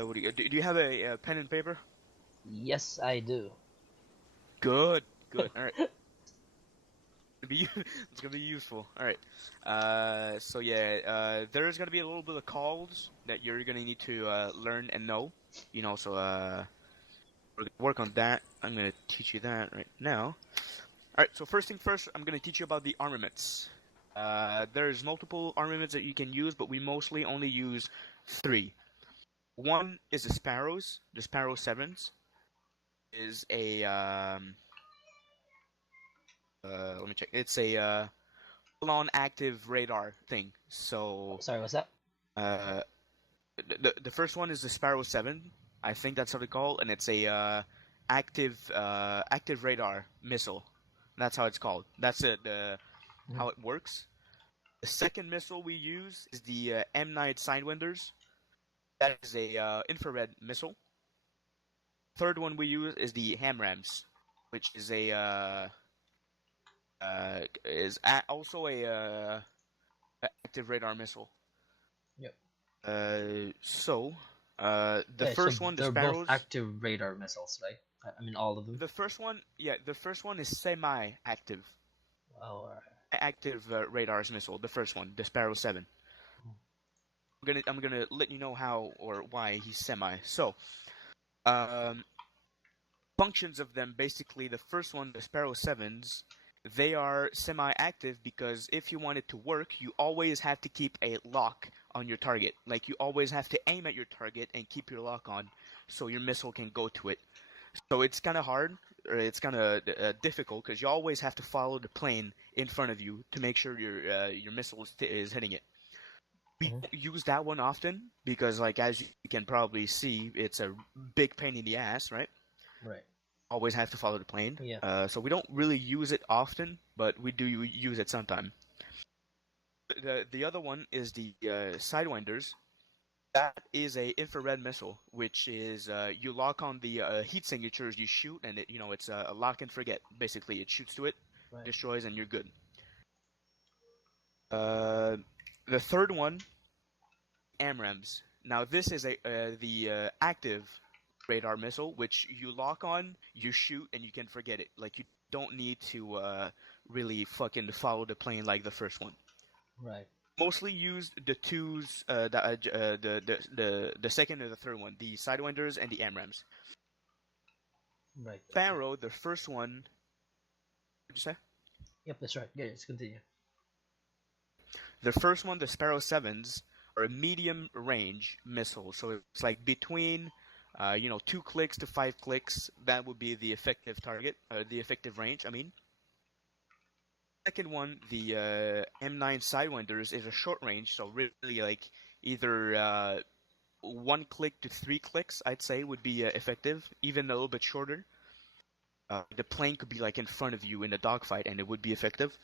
What do you have a pen and paper? Yes, I do. Good, good. All right. It's gonna be useful. All right. So yeah, there's gonna be a little bit of calls that you're gonna need to learn and know. So we're gonna work on that. I'm gonna teach you that right now. All right. So first thing first, I'm gonna teach you about the armaments. There's multiple armaments that you can use, but we mostly only use three. One is the Sparrows. The Sparrow Sevens is a let me check. It's a full-on active radar thing. So Sorry, what's that? uh, the first one is the Sparrow 7. I think that's how they call it, and it's a active radar missile. That's how it's called. That's it. How it works. The second missile we use is the M9 Sidewinders. That is a infrared missile. Third one we use is the Hamrams, which is a also a active radar missile. Yep. The Yeah, so first one, the they're both Sparrows. active radar missiles, right? I mean, all of them. The first one, yeah, the first one is semi-active, Oh, alright. active radars missile. The first one, the Sparrow 7. I'm gonna let you know how or why he's semi. So, um, functions of them basically. The first one, the Sparrow 7s, they are semi-active because if you want it to work, you always have to keep a lock on your target. Like you always have to aim at your target and keep your lock on, so your missile can go to it. So it's kind of hard, or it's kind of difficult because you always have to follow the plane in front of you to make sure your missile is hitting it. We don't use that one often because, like as you can probably see, it's a big pain in the ass, right? Right. Always have to follow the plane. Yeah. So we don't really use it often, but we do use it sometime. The other one is the Sidewinders. That is a infrared missile, which is you lock on the heat signatures you shoot, and it's a lock and forget. Basically, it shoots to it, Right. destroys, and you're good. The third one, AMRAAMs. Now this is the active radar missile, which you lock on, you shoot, and you can forget it. Like you don't need to really fucking follow the plane like the first one. Right. Mostly used the twos, the second or the third one, the Sidewinders and the AMRAAMs. Right. Sparrow, the first one. What'd you say? Yep, that's right. Yeah, let's continue. The first one, the Sparrow 7s, are a medium range missile. So it's like between 2 clicks to 5 clicks. That would be the effective target, the effective range, I mean. Second one, the M9 Sidewinders, is a short range, so really like either 1 click to 3 clicks, I'd say, would be effective, even a little bit shorter. The plane could be like in front of you in a dogfight, and it would be effective.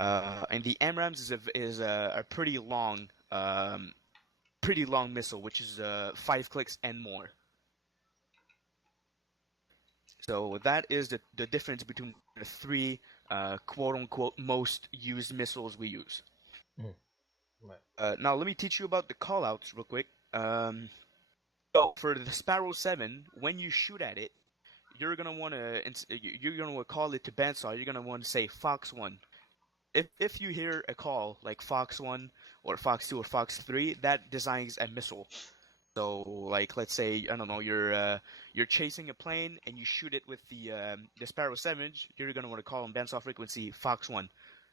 And the AMRAAMs is a pretty long missile, which is 5 clicks and more. So that is the difference between the three quote unquote most used missiles we use. Right. Now let me teach you about the callouts real quick. So for the Sparrow 7, when you shoot at it, you're gonna wanna call it to bandsaw. You're gonna want to say Fox 1. If you hear a call like Fox 1 or Fox 2 or Fox 3, that designs a missile. So like let's say I don't know you're chasing a plane and you shoot it with the Sparrow 7, you're gonna want to call on bandsaw frequency Fox 1.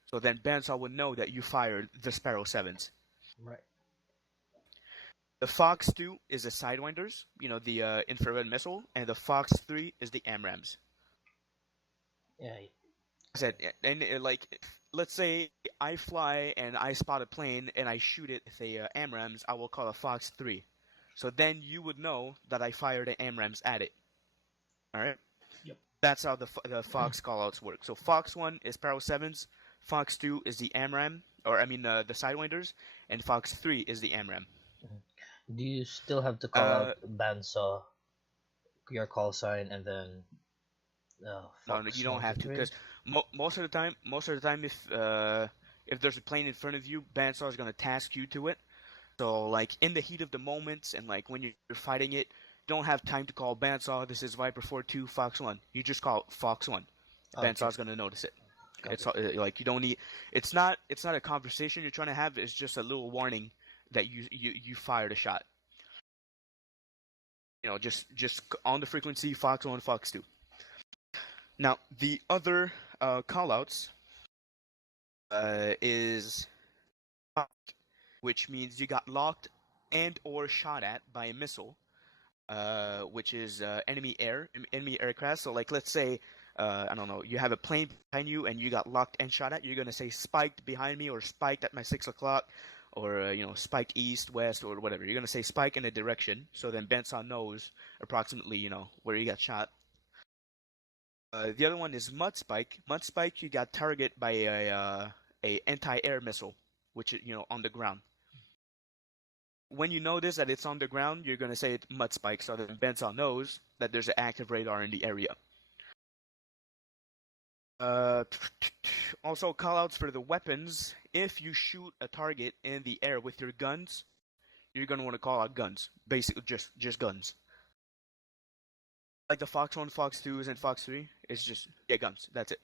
So then bandsaw would know that you fired the Sparrow 7s. Right. The Fox 2 is the Sidewinders, the infrared missile, and the Fox 3 is the AMRAAMs. Yeah. I said, and like, let's say I fly and I spot a plane and I shoot it with a AMRAAMs, I will call a Fox 3. So then you would know that I fired an AMRAAMs at it. All right. Yep. That's how the Fox callouts work. So Fox 1 is Sparrow 7s, Fox 2 is the AMRAAM, or I mean the Sidewinders, and Fox 3 is the AMRAAM. Do you still have to call out bandsaw, your call sign, and then No, you don't have to, because most of the time, if there's a plane in front of you, bandsaw is gonna task you to it. So like in the heat of the moments and like when you're fighting it, you don't have time to call bandsaw. This is Viper 4-2 Fox 1. You just call Fox 1. Okay. Bandsaw's gonna notice it. It's Copy. like you don't need. It's not a conversation you're trying to have. It's just a little warning that you fired a shot. Just on the frequency Fox 1, Fox 2. Now the other callouts is which means you got locked and or shot at by a missile, which is enemy aircraft. So like let's say I don't know, you have a plane behind you and you got locked and shot at. You're gonna say spiked behind me or spiked at my 6 o'clock. Or spike east, west, or whatever. You're gonna say spike in a direction, so then Benson knows approximately where you got shot. The other one is mud spike. Mud spike, you got target by a anti-air missile, which is on the ground. When you notice that it's on the ground, you're gonna say mud spike, so then Benson knows that there's an active radar in the area. Also, callouts for the weapons. If you shoot a target in the air with your guns, you're gonna want to call out guns. Basically, just guns. Like the Fox 1, Fox 2s, and Fox 3, it's just guns. That's it.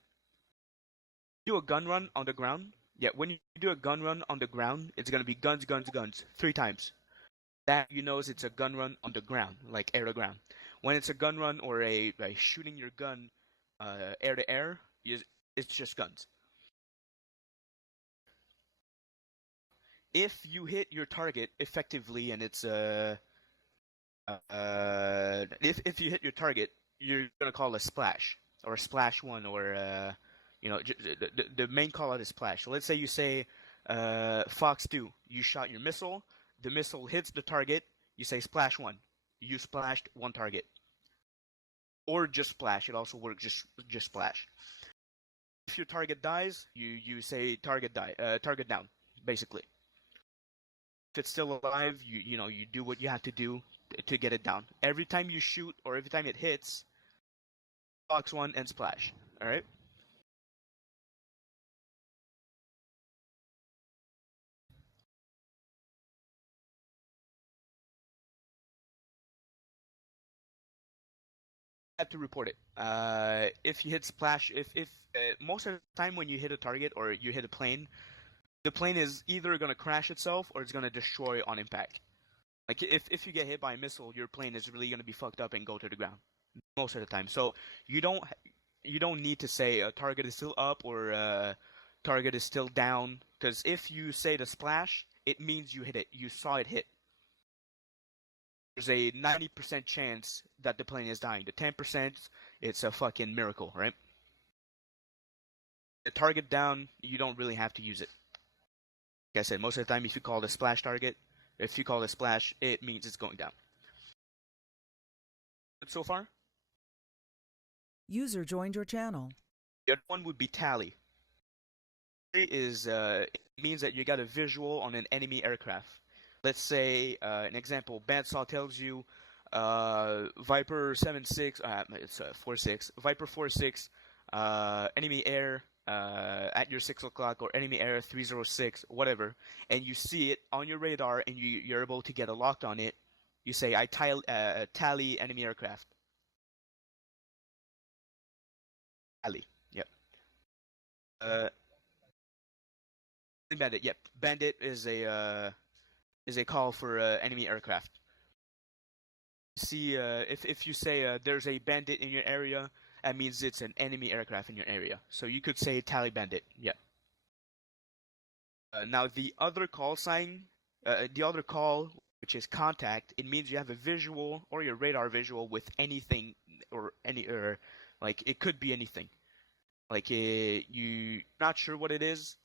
Do a gun run on the ground. Yeah, when you do a gun run on the ground, it's gonna be guns, guns, guns 3 times. That knows it's a gun run on the ground, like air to ground. When it's a gun run or a shooting your gun air to air, it's just guns. If you hit your target effectively and it's if you hit your target, you're gonna call a splash or a splash one or the main call out is splash. So let's say you say Fox 2, you shot your missile, the missile hits the target, you say splash 1, you splashed one target, or just splash. It also works just splash. If your target dies, you say target down, basically. If it's still alive, you do what you have to do to get it down. Every time you shoot or every time it hits, Fox 1 and splash. All right. Have to report it. If you hit splash, if most of the time when you hit a target or you hit a plane, the plane is either gonna crash itself or it's gonna destroy on impact. Like if you get hit by a missile, your plane is really gonna be fucked up and go to the ground most of the time. So you don't need to say a target is still up or target is still down, because if you say the splash, it means you hit it. You saw it hit. There's a 90% chance that the plane is dying. The 10%, it's a fucking miracle, right? The target down, you don't really have to use it. Like I said, most of the time, if you call the splash target, if you call the splash, it means it's going down. So far? User joined your channel. The other one would be tally. It means that you got a visual on an enemy aircraft. Let's say an example. Bandsaw tells you Viper 7-6. It's 4-6. Viper 4-6. Enemy air at your 6 o'clock or enemy air 306, whatever, and you see it on your radar and you're able to get a lock on it. You say I tally enemy aircraft. Tally. Yep. Bandit. Yep. Bandit is a call for enemy aircraft. See, if you say there's a bandit in your area, that means it's an enemy aircraft in your area. So you could say tally bandit. Yeah. Now the other call sign, the other call, which is contact, it means you have a visual or your radar visual with anything or like it could be anything. Like you're not sure what it is.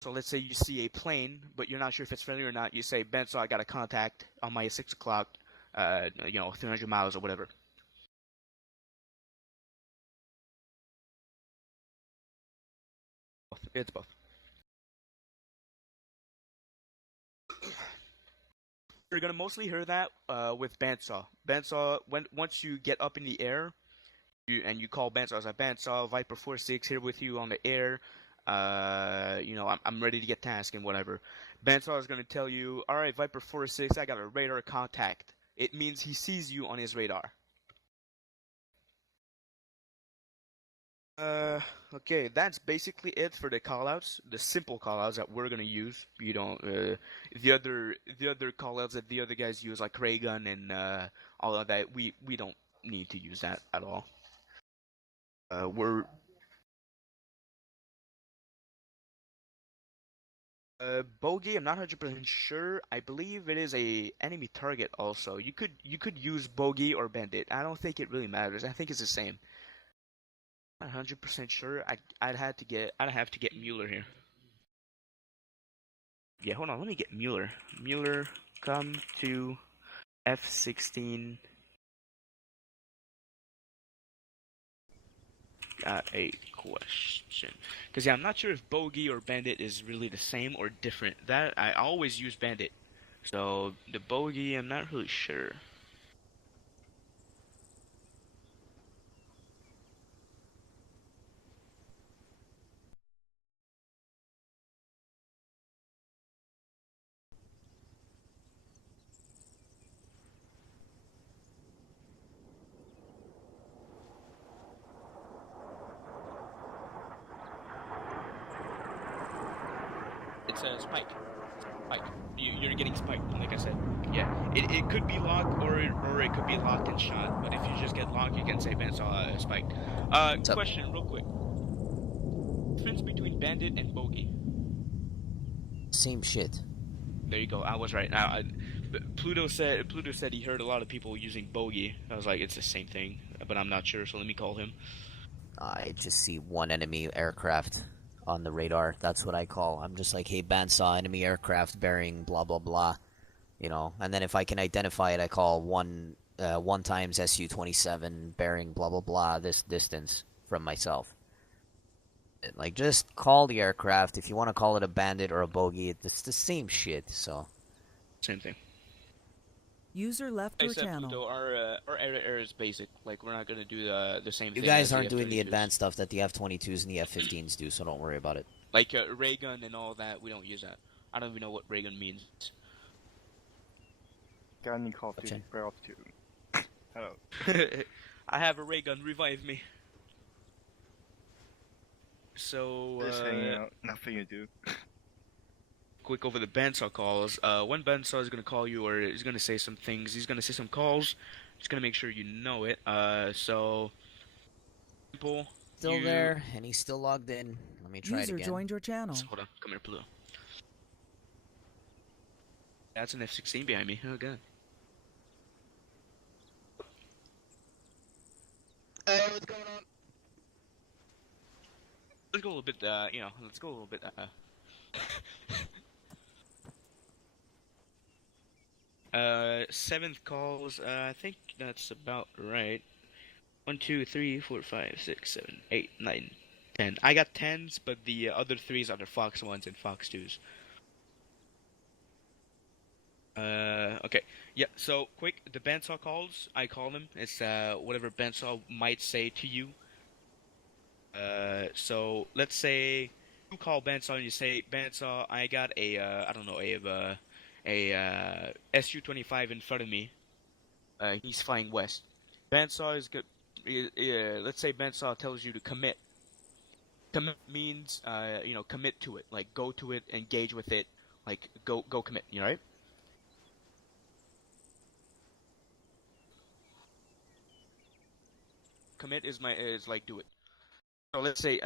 So let's say you see a plane, but you're not sure if it's friendly or not. You say, Ben, so I got a contact on my 6 o'clock, 300 miles or whatever. It's both. You're gonna mostly hear that with bandsaw. Bandsaw, once you get up in the air, you call bandsaw as a bandsaw, Viper 4-6 here with you on the air. I'm ready to get task and whatever. Bandsaw is going to tell you, all right, Viper 4-6, I got a radar contact. It means he sees you on his radar. Okay, that's basically it for the callouts, the simple callouts that we're gonna use. You don't, the other callouts that the other guys use, like ray gun and all of that, we don't need to use that at all. We're bogey. I'm not 100% sure. I believe it is a enemy target also. You could use bogey or bandit. I don't think it really matters. I think it's the same. Not 100% sure. I'd have to get Mueller here. Yeah, hold on. Let me get Mueller. Mueller, come to F16. Got a question. Because yeah, I'm not sure if bogey or bandit is really the same or different. That I always use bandit. So the bogey, I'm not really sure. It's a spike. Spike. You're getting spiked, like I said. Yeah. It could be locked or it could be locked and shot. But if you just get locked, you can say bandsaw spiked. Question real quick. Difference between bandit and bogey. Same shit. There you go. I was right. Now, Pluto said he heard a lot of people using bogey. I was like, it's the same thing, but I'm not sure. So let me call him. I just see one enemy aircraft on the radar. That's what I call. I'm just like, hey, bandsaw enemy aircraft bearing blah blah blah, you know. And then if I can identify it, I call one times SU-27 bearing blah blah blah this distance from myself. Like, just call the aircraft. If you want to call it a bandit or a bogey, it's the same shit. So Same thing. User left your channel. Pluto, our error is basic. Like, we're not gonna do the same thing. You guys aren't doing the advanced stuff that the F-22s and the F-15s do, so don't worry about it. Like ray gun and all that. We don't use that. I don't even know what ray gun means. Got any Call of Duty Barrel 2? Hello. I have a ray gun. Revive me. So Just hanging out, nothing to do. Quick over the bandsaw calls. When bandsaw is gonna call you or is gonna say some things, he's gonna say some calls. Just gonna make sure you know it. So simple. Still there, and he's still logged in. Let me try it User again. joined your channel. Hold on, come here, Pluto. That's an F-16 behind me. Oh god. Hey, what's going on? Let's go a little bit. Let's go a little bit. Seventh calls. I think that's about right. 1, 2, 3, 4, 5, 6, 7, 8, 9, 10. I got 10s, but the other 3s are the Fox 1s and Fox 2s. Okay. Yeah, so, quick, the bandsaw calls, I call them. It's, whatever bandsaw might say to you. So, let's say you call bandsaw and you say, bandsaw, I got a, SU-25 in front of me. He's flying west. Bandsaw is good. Let's say bandsaw tells you to commit. Commit means, commit to it. Like, go to it, engage with it. Like, go commit. You alright? Commit is like do it. So let's say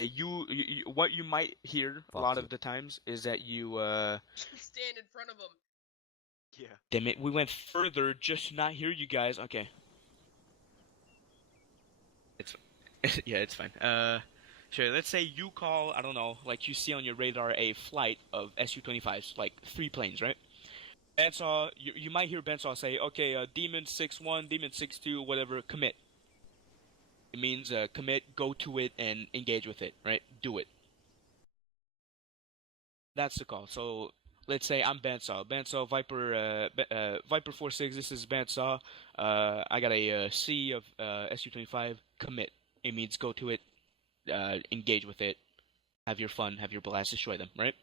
you what you might hear a lot of the times is that you stand in front of him. Yeah. Damn it, we went further just to not hear you guys. Okay. It's yeah, it's fine. Sure, let's say you call, I don't know, like you see on your radar a flight of Su-25s, like 3 planes, right? Bandsaw, you might hear Bandsaw say, okay, Demon 6-1, Demon 6-2, whatever, commit. It means commit, go to it, and engage with it, right? Do it. That's the call. So let's say I'm Bandsaw. Bandsaw, Viper 4-6, this is Bandsaw. I got a C of Su-25, commit. It means go to it, engage with it, have your fun, have your blast, destroy them, right?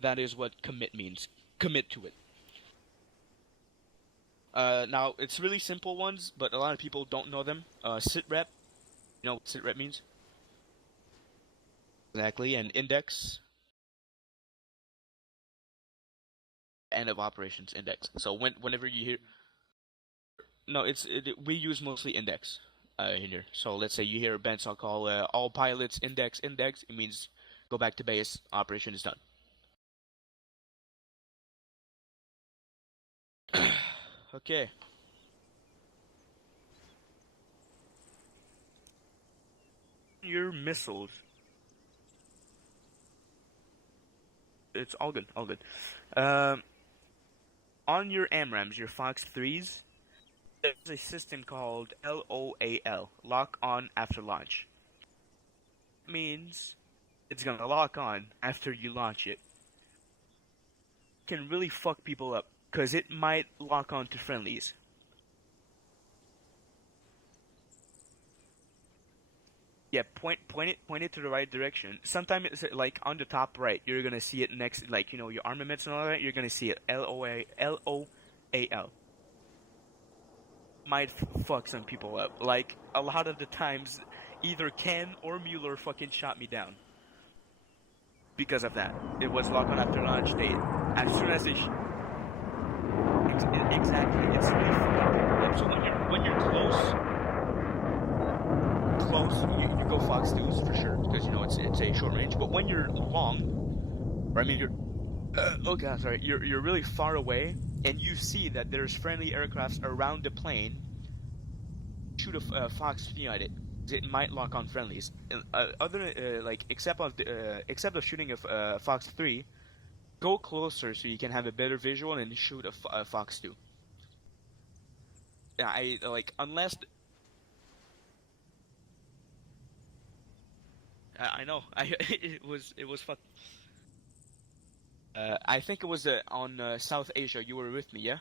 That is what commit means. Commit to it. Now, it's really simple ones, but a lot of people don't know them. Sit rep. You know what sit rep means? Exactly. And index. End of operations index. So whenever you hear... No, we use mostly index here. So let's say you hear a bandsaw call all pilots index. It means go back to base. Operation is done. Okay. Your missiles. It's all good. All good. On your AMRAAMs, your Fox 3s, there's a system called LOAL, lock on after launch. It means it's gonna lock on after you launch it. Can really fuck people up, cause it might lock on to friendlies. Yeah, point it to the right direction. Sometimes it's like on the top right, you're gonna see it next, like your armaments and all that. You're gonna see it LOAL. Might fuck some people up. Like a lot of the times, either Ken or Mueller fucking shot me down because of that. It was lock on after launch date. As soon as they exactly, it's really fucked. So when you're close, you go Fox 2s for sure because it's a short range. But when you're long, or I mean you're you're really far away and you see that there's friendly aircrafts around the plane, shoot a Fox 3 at it. It might lock on friendlies. Except of shooting a Fox 3, go closer so you can have a better visual and shoot a Fox 2. Yeah, unless. I know. It was fuck. I think it was on South Asia. You were with me, yeah?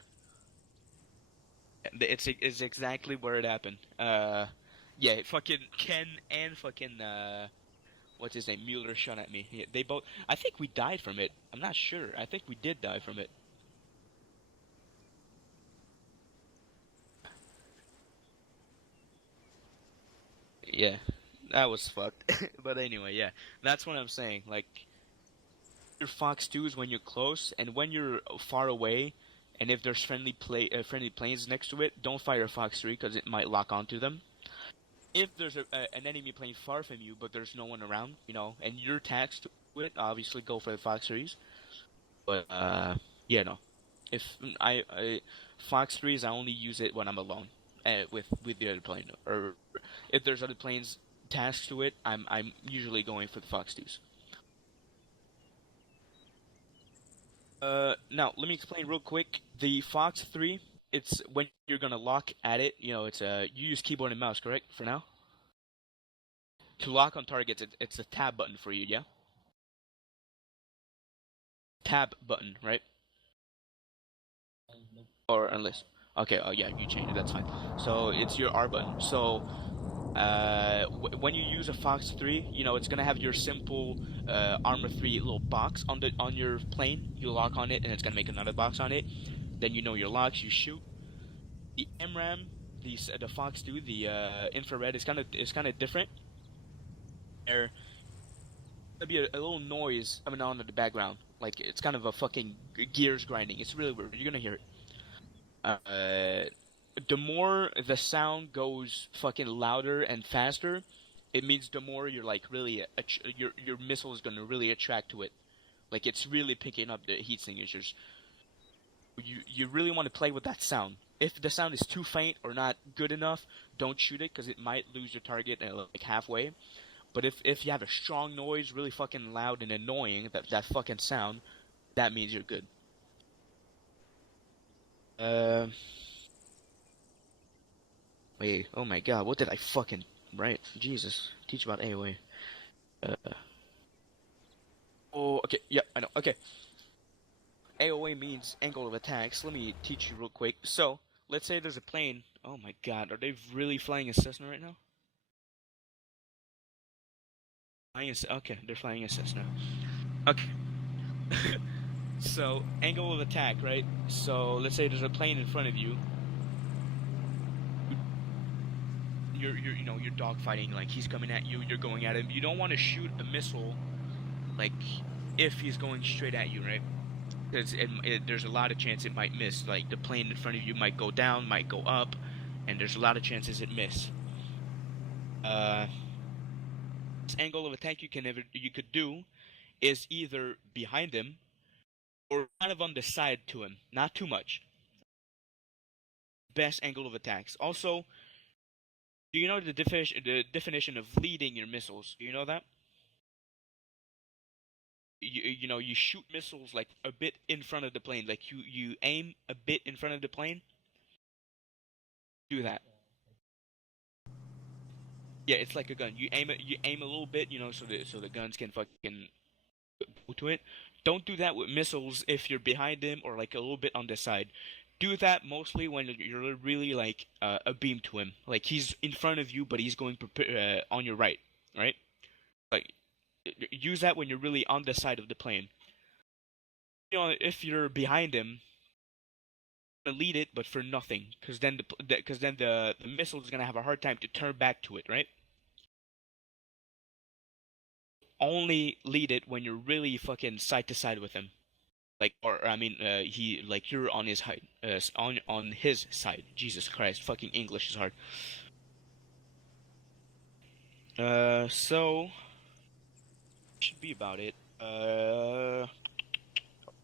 It's exactly where it happened. Yeah, fucking Ken and fucking what's his name, Mueller shot at me. Yeah, they both. I think we died from it. I'm not sure. I think we did die from it. Yeah, that was fucked. But anyway, yeah, that's what I'm saying. Like, your Fox 2s when you're close, and when you're far away, and if there's friendly planes next to it, don't fire a Fox 3 because it might lock onto them. If there's an enemy plane far from you, but there's no one around, and you're taxed to it, obviously go for the Fox 3s. But yeah, no. If Fox 3s, I only use it when I'm alone with the other plane, or if there's other planes tasked to it, I'm usually going for the Fox 2s. Now, let me explain real quick. The Fox 3, it's when you're gonna lock at it, you use keyboard and mouse, correct, for now? To lock on targets, it's a tab button for you, yeah? Tab button, right? Or unless... Okay, oh yeah, you changed it, that's fine. So, it's your R button. So, when you use a Fox 3, it's gonna have your simple Arma 3 little box on your plane. You lock on it, and it's gonna make another box on it. Then your locks. You shoot. The MRAAM, the Fox 2, the infrared is kind of different. There'll be a little noise coming on in the background, like it's kind of a fucking gears grinding. It's really weird. You're gonna hear it. The more the sound goes fucking louder and faster, it means the more you're like really your missile is gonna really attract to it. Like it's really picking up the heat signatures. You really want to play with that sound. If the sound is too faint or not good enough, don't shoot it because it might lose your target like halfway. But if you have a strong noise, really fucking loud and annoying, that fucking sound, that means you're good. Wait, oh my god, what did I fucking write? Jesus, teach about AOA. Oh, okay, yeah, I know, okay. AOA means angle of attacks. Let me teach you real quick. So, let's say there's a plane. Oh my god, are they really flying a Cessna right now? Okay, they're flying a Cessna. Okay. So, angle of attack, right? So, let's say there's a plane in front of you. You're dogfighting, like he's coming at you, you're going at him. You don't want to shoot a missile, like, if he's going straight at you, right? Because there's a lot of chance it might miss. Like, the plane in front of you might go down, might go up, and there's a lot of chances it miss. This angle of attack you could do is either behind him or kind of on the side to him, not too much. Best angle of attacks. Also, do you know the definition of leading your missiles? Do you know that? You shoot missiles like a bit in front of the plane, like you aim a bit in front of the plane. Do that. Yeah, it's like a gun. You aim a little bit, so the guns can fucking go to it. Don't do that with missiles if you're behind him or like a little bit on the side. Do that mostly when you're really like a beam to him, like he's in front of you, but he's going on your right, right? Like use that when you're really on the side of the plane. If you're behind him, lead it, but for nothing, because then the missile is gonna have a hard time to turn back to it, right? Only lead it when you're really fucking side to side with him. Like, or I mean, you're on his height, on his side. Jesus Christ, fucking English is hard. So should be about it. Oh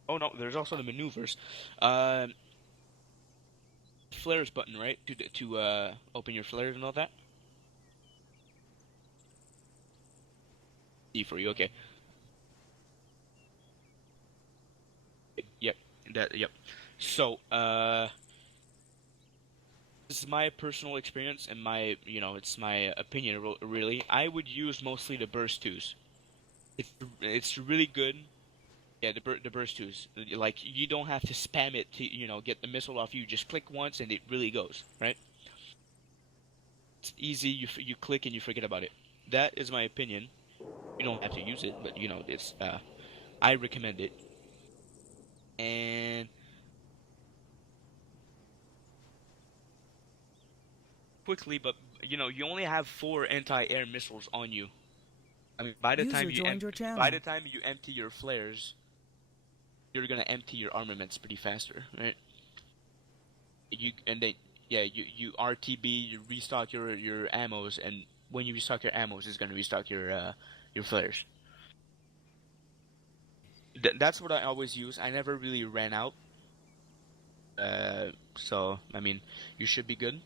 no, there's also the maneuvers. Flares button, right? To open your flares and all that. E for you, okay. Yep. Yep. So, this is my personal experience and it's my opinion, really. I would use mostly the burst 2s. It's really good. Yeah, the burst 2s. Like, you don't have to spam it to, get the missile off you. Just click once and it really goes, right? It's easy. You click and you forget about it. That is my opinion. You don't have to use it, but, it's, I recommend it. And quickly, but you only have 4 anti-air missiles on you. I mean, by the time you empty your flares, you're gonna empty your armaments pretty faster, right? You RTB, you restock your ammos, and when you restock your ammos, it's gonna restock your flares. That's what I always use. I never really ran out. So I mean, you should be good.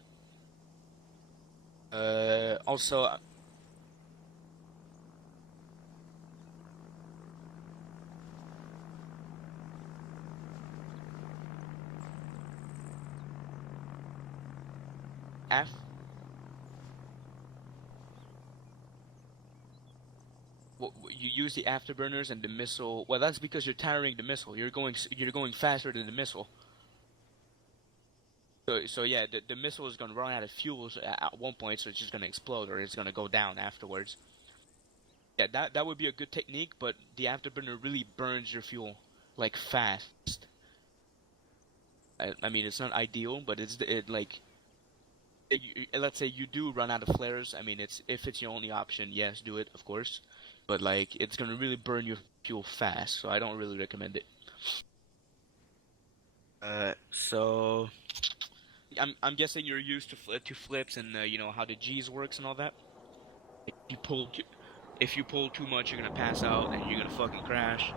Also, you use the afterburners and the missile. Well, that's because you're tiring the missile. You're going faster than the missile. So yeah, the missile is gonna run out of fuel at one point, so it's just gonna explode or it's gonna go down afterwards. Yeah, that would be a good technique, but the afterburner really burns your fuel like fast. I mean, it's not ideal, but let's say you do run out of flares. I mean, if it's your only option, yes, do it, of course. But like, it's gonna really burn your fuel fast, so I don't really recommend it. So I'm guessing you're used to flips and how the G's works and all that. If you pull too much, you're gonna pass out and you're gonna fucking crash.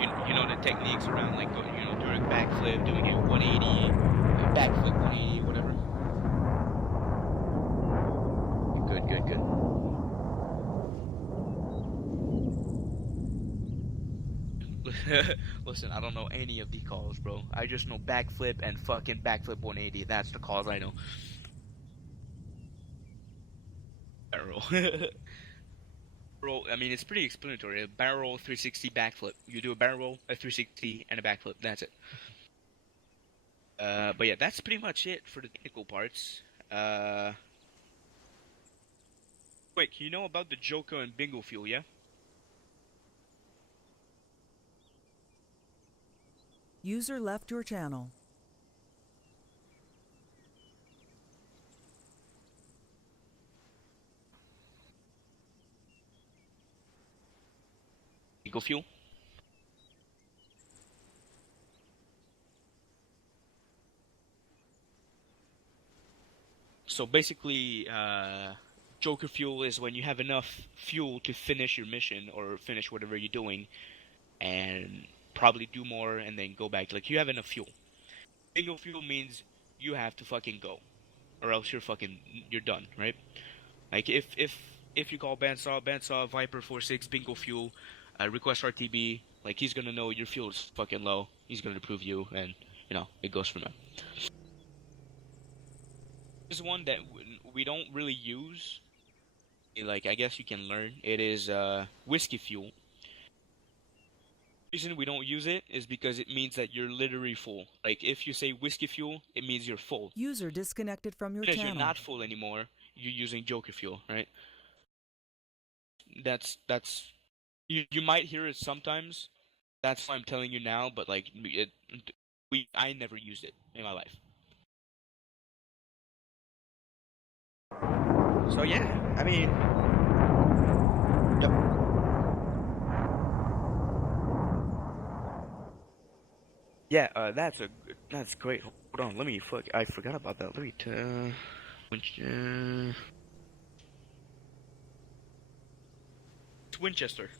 You know the techniques around like doing a backflip, doing a 180, backflip 180, whatever. Good. Listen, I don't know any of the calls, bro. I just know backflip and fucking backflip 180. That's the calls I know. Barrel. Barrel, I mean, it's pretty explanatory. A barrel, 360, backflip. You do a barrel, a 360, and a backflip. That's it. But yeah, that's pretty much it for the technical parts. Wait, you know about the Joker and Bingo fuel, yeah? User left your channel. Go fuel. So basically, Joker fuel is when you have enough fuel to finish your mission or finish whatever you're doing, and probably do more and then go back. Like you have enough fuel. Bingo fuel means you have to fucking go, or else you're done, right? Like if you call Bandsaw Viper 46 bingo fuel, request RTB, like he's gonna know your fuel is fucking low. He's gonna approve you, and it goes from there. This is one that we don't really use. Like I guess you can learn. It is whiskey fuel. The reason we don't use it is because it means that you're literally full. Like if you say whiskey fuel, it means you're full. User disconnected from your Because channel. you're not full anymore, you're using Joker fuel, right? That's you might hear it sometimes. That's why I'm telling you now. But like I never used it in my life. So yeah, I mean, yep. Yeah, that's great. Hold on, I forgot about that. Let me it's Winchester.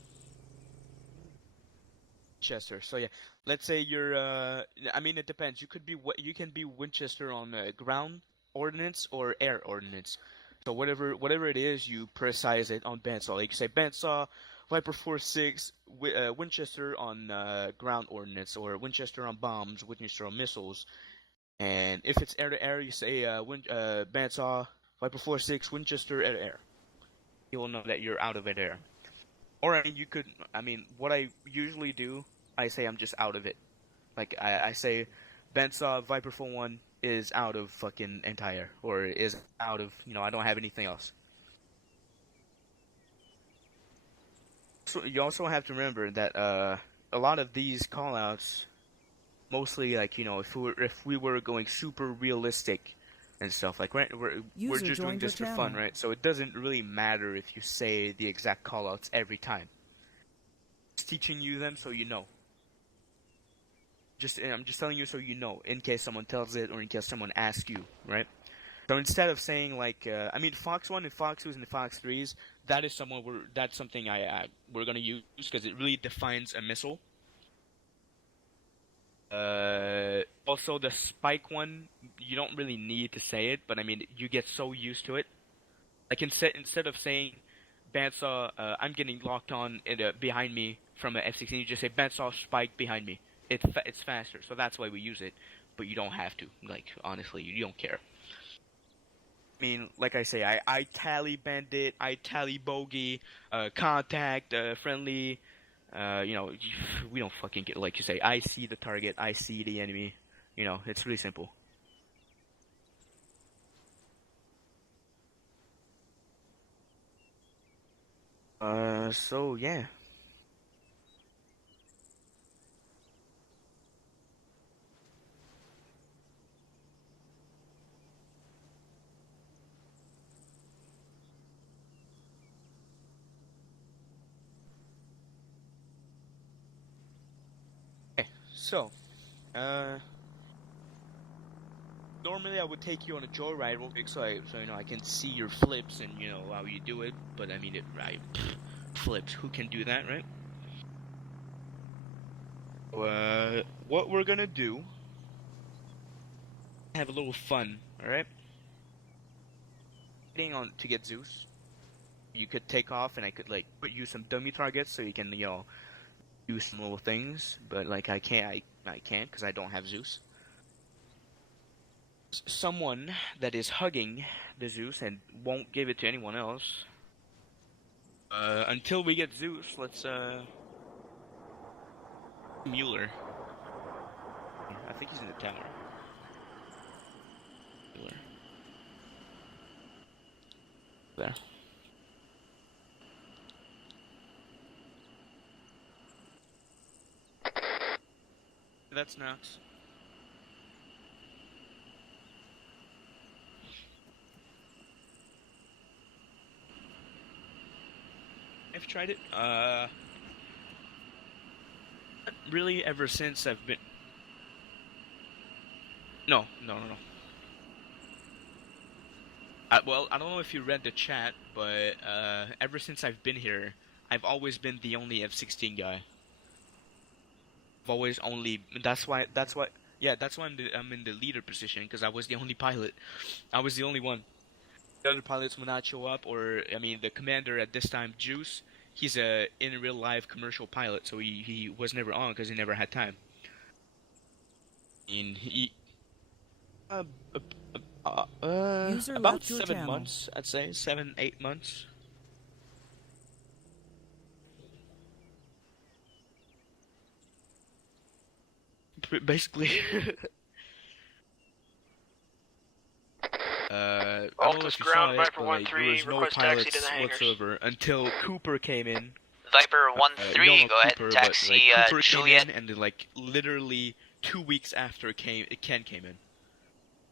So yeah, let's say you're. I mean, it depends. You can be Winchester on ground ordnance or air ordnance. So whatever it is, you precise it on bandsaw. Like you say bandsaw, Viper 46, Winchester on ground ordnance, or Winchester on bombs, Winchester on missiles. And if it's air to air, you say bandsaw, Viper 46, Winchester air to air. You will know that you're out of it air. Or I mean, what I usually do, I say I'm just out of it. Like I say, bandsaw Viper 41 is out of fucking entire, or is out of, I don't have anything else. So you also have to remember that a lot of these callouts, mostly like if we were going super realistic and stuff, like we're just doing this for fun, right? So it doesn't really matter if you say the exact callouts every time. Just teaching you them so you know. I'm just telling you so you know, in case someone tells it or in case someone asks you, right? So instead of saying like, I mean, Fox 1 and Fox 2s and Fox 3s, that's something we're gonna use because it really defines a missile. Also the spike one, you don't really need to say it, but I mean, you get so used to it. Like instead of saying bandsaw, I'm getting locked on behind me from a F-16, you just say bandsaw spike behind me. It's faster, so that's why we use it, but you don't have to. Like, honestly, you don't care. I mean, like I say, I tally bandit, I tally bogey, contact, friendly, we don't fucking get, like you say, I see the target, I see the enemy, it's really simple. So yeah. So, normally I would take you on a joyride real quick, so I can see your flips and how you do it. But I mean, flips. Who can do that, right? What we're gonna do? Have a little fun, all right? Waiting on to get Zeus. You could take off, and I could like put you some dummy targets so you can do some little things, but like I can't because I don't have Zeus. Someone that is hugging the Zeus and won't give it to anyone else. Until we get Zeus, let's Mueller. I think he's in the tower. Mueller. There. that's Nox. I've tried it. Not really ever since I've been. No. Well, I don't know if you read the chat, but ever since I've been here, I've always been the only F-16 guy. I've always only. That's why. Yeah, that's why I'm in the leader position, because I was the only pilot. I was the only one. The other pilots will not show up, or I mean, the commander at this time, Juice. He's a in real life commercial pilot, so he was never on because he never had time. And he. User About left your 7 channel. months, I'd say 7, 8 months. Basically. I don't know if you saw it, but like, there was no pilots whatsoever until Cooper came in. Viper No, not go ahead Cooper, and but, taxi like, Cooper Juliet. came in, and then, like, literally 2 weeks after Ken came in.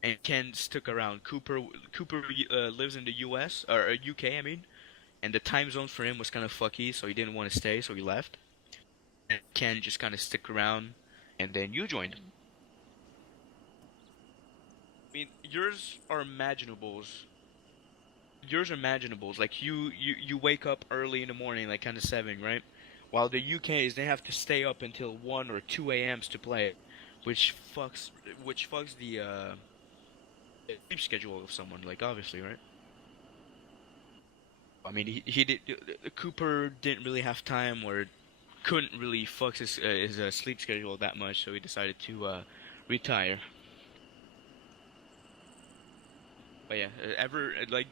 And Ken stuck around. Cooper lives in the US, or UK, I mean. And the time zones for him was kind of fucky, so he didn't want to stay, so he left. And Ken just kind of stuck around, and then you joined. I mean, yours are imaginables. Like, you wake up early in the morning, like kind of 7, right? While the UKs, they have to stay up until 1 or 2 a.m. to play, which fucks the sleep schedule of someone, like, obviously, right? I mean, Cooper didn't really have time, or couldn't really fuck his sleep schedule that much, so he decided to retire. But yeah,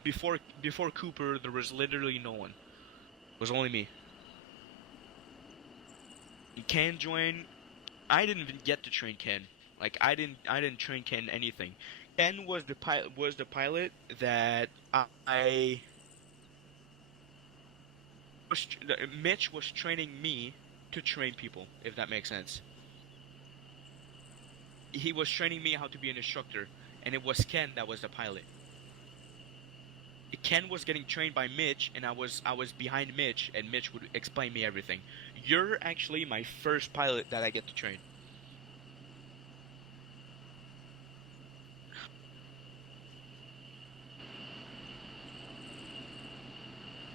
before Cooper, there was literally no one. It was only me. Ken joined. I didn't even get to train Ken. Like, I didn't train Ken anything. Ken was the pilot that Mitch was training me to train people, if that makes sense. He was training me how to be an instructor, and it was Ken that was the pilot. Ken was getting trained by Mitch, and I was behind Mitch, and Mitch would explain me everything. You're actually my first pilot that I get to train.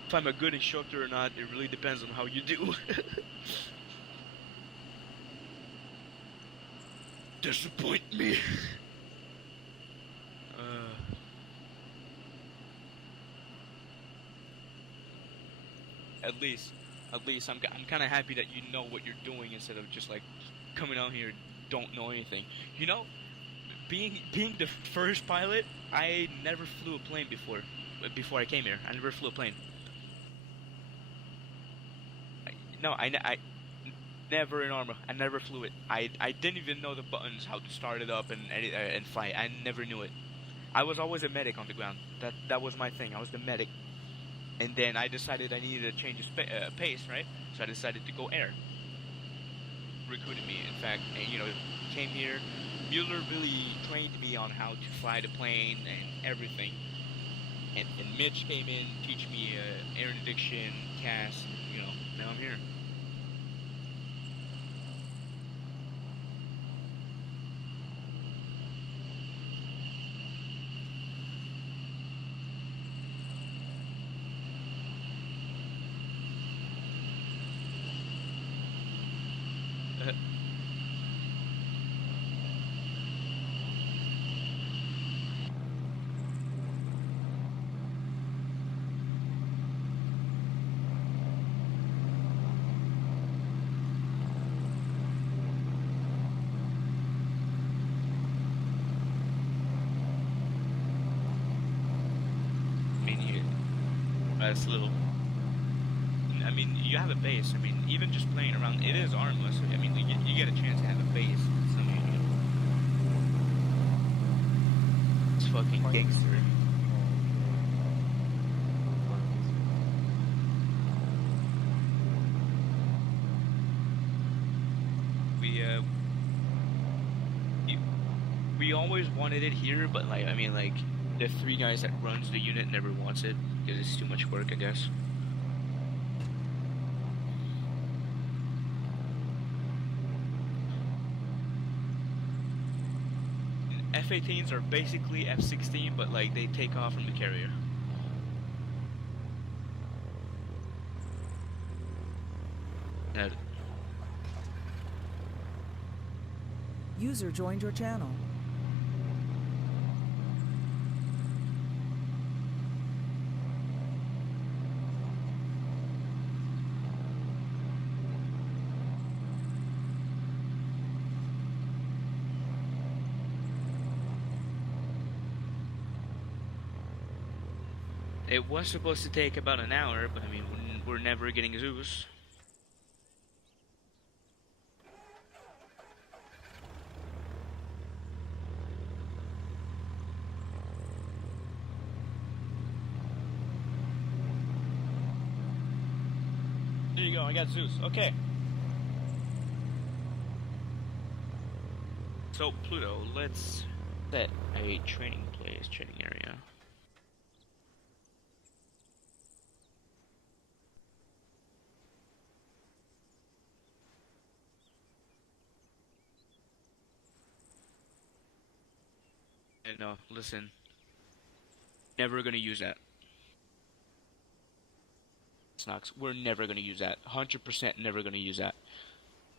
If I'm a good instructor or not, it really depends on how you do. Disappoint me. At least I'm kind of happy that you know what you're doing instead of just like coming out here and don't know anything. You know, being the first pilot, I never flew a plane before I came here. I never flew a plane. I never in Arma. I never flew it. I didn't even know the buttons, how to start it up and fly. I never knew it. I was always a medic on the ground. That was my thing. I was the medic. And then I decided I needed to change of pace, right? So I decided to go air. Recruited me, in fact, and came here. Mueller really trained me on how to fly the plane and everything. And Mitch came in, teach me air interdiction, CAS. Now I'm here. That's little. I mean, you have a base. I mean, even just playing around, it is Arma. So, I mean, you get a chance to have a base. It's fucking gangster. we always wanted it here, but like I mean like the 3 guys that runs the unit never wants it because it's too much work, I guess. F-18s are basically F-16, but like they take off from the carrier. User joined your channel. It was supposed to take about an hour, but I mean, we're never getting Zeus. There you go, I got Zeus. Okay. So, Pluto, let's set a training place, training area. No, listen. Never gonna use that. Snox, we're never gonna use that. 100% never gonna use that.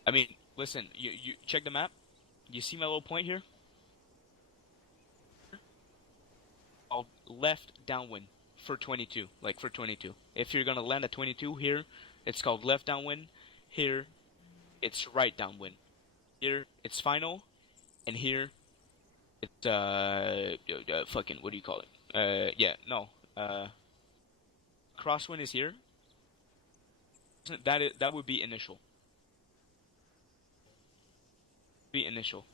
I mean, listen, you check the map. You see my little point here? I'll left downwind for 22, like for 22. If you're gonna land at 22 here, it's called left downwind. Here, it's right downwind. Here, it's final, and here, it's fucking what do you call it? Crosswind is here. That would be initial. Be initial.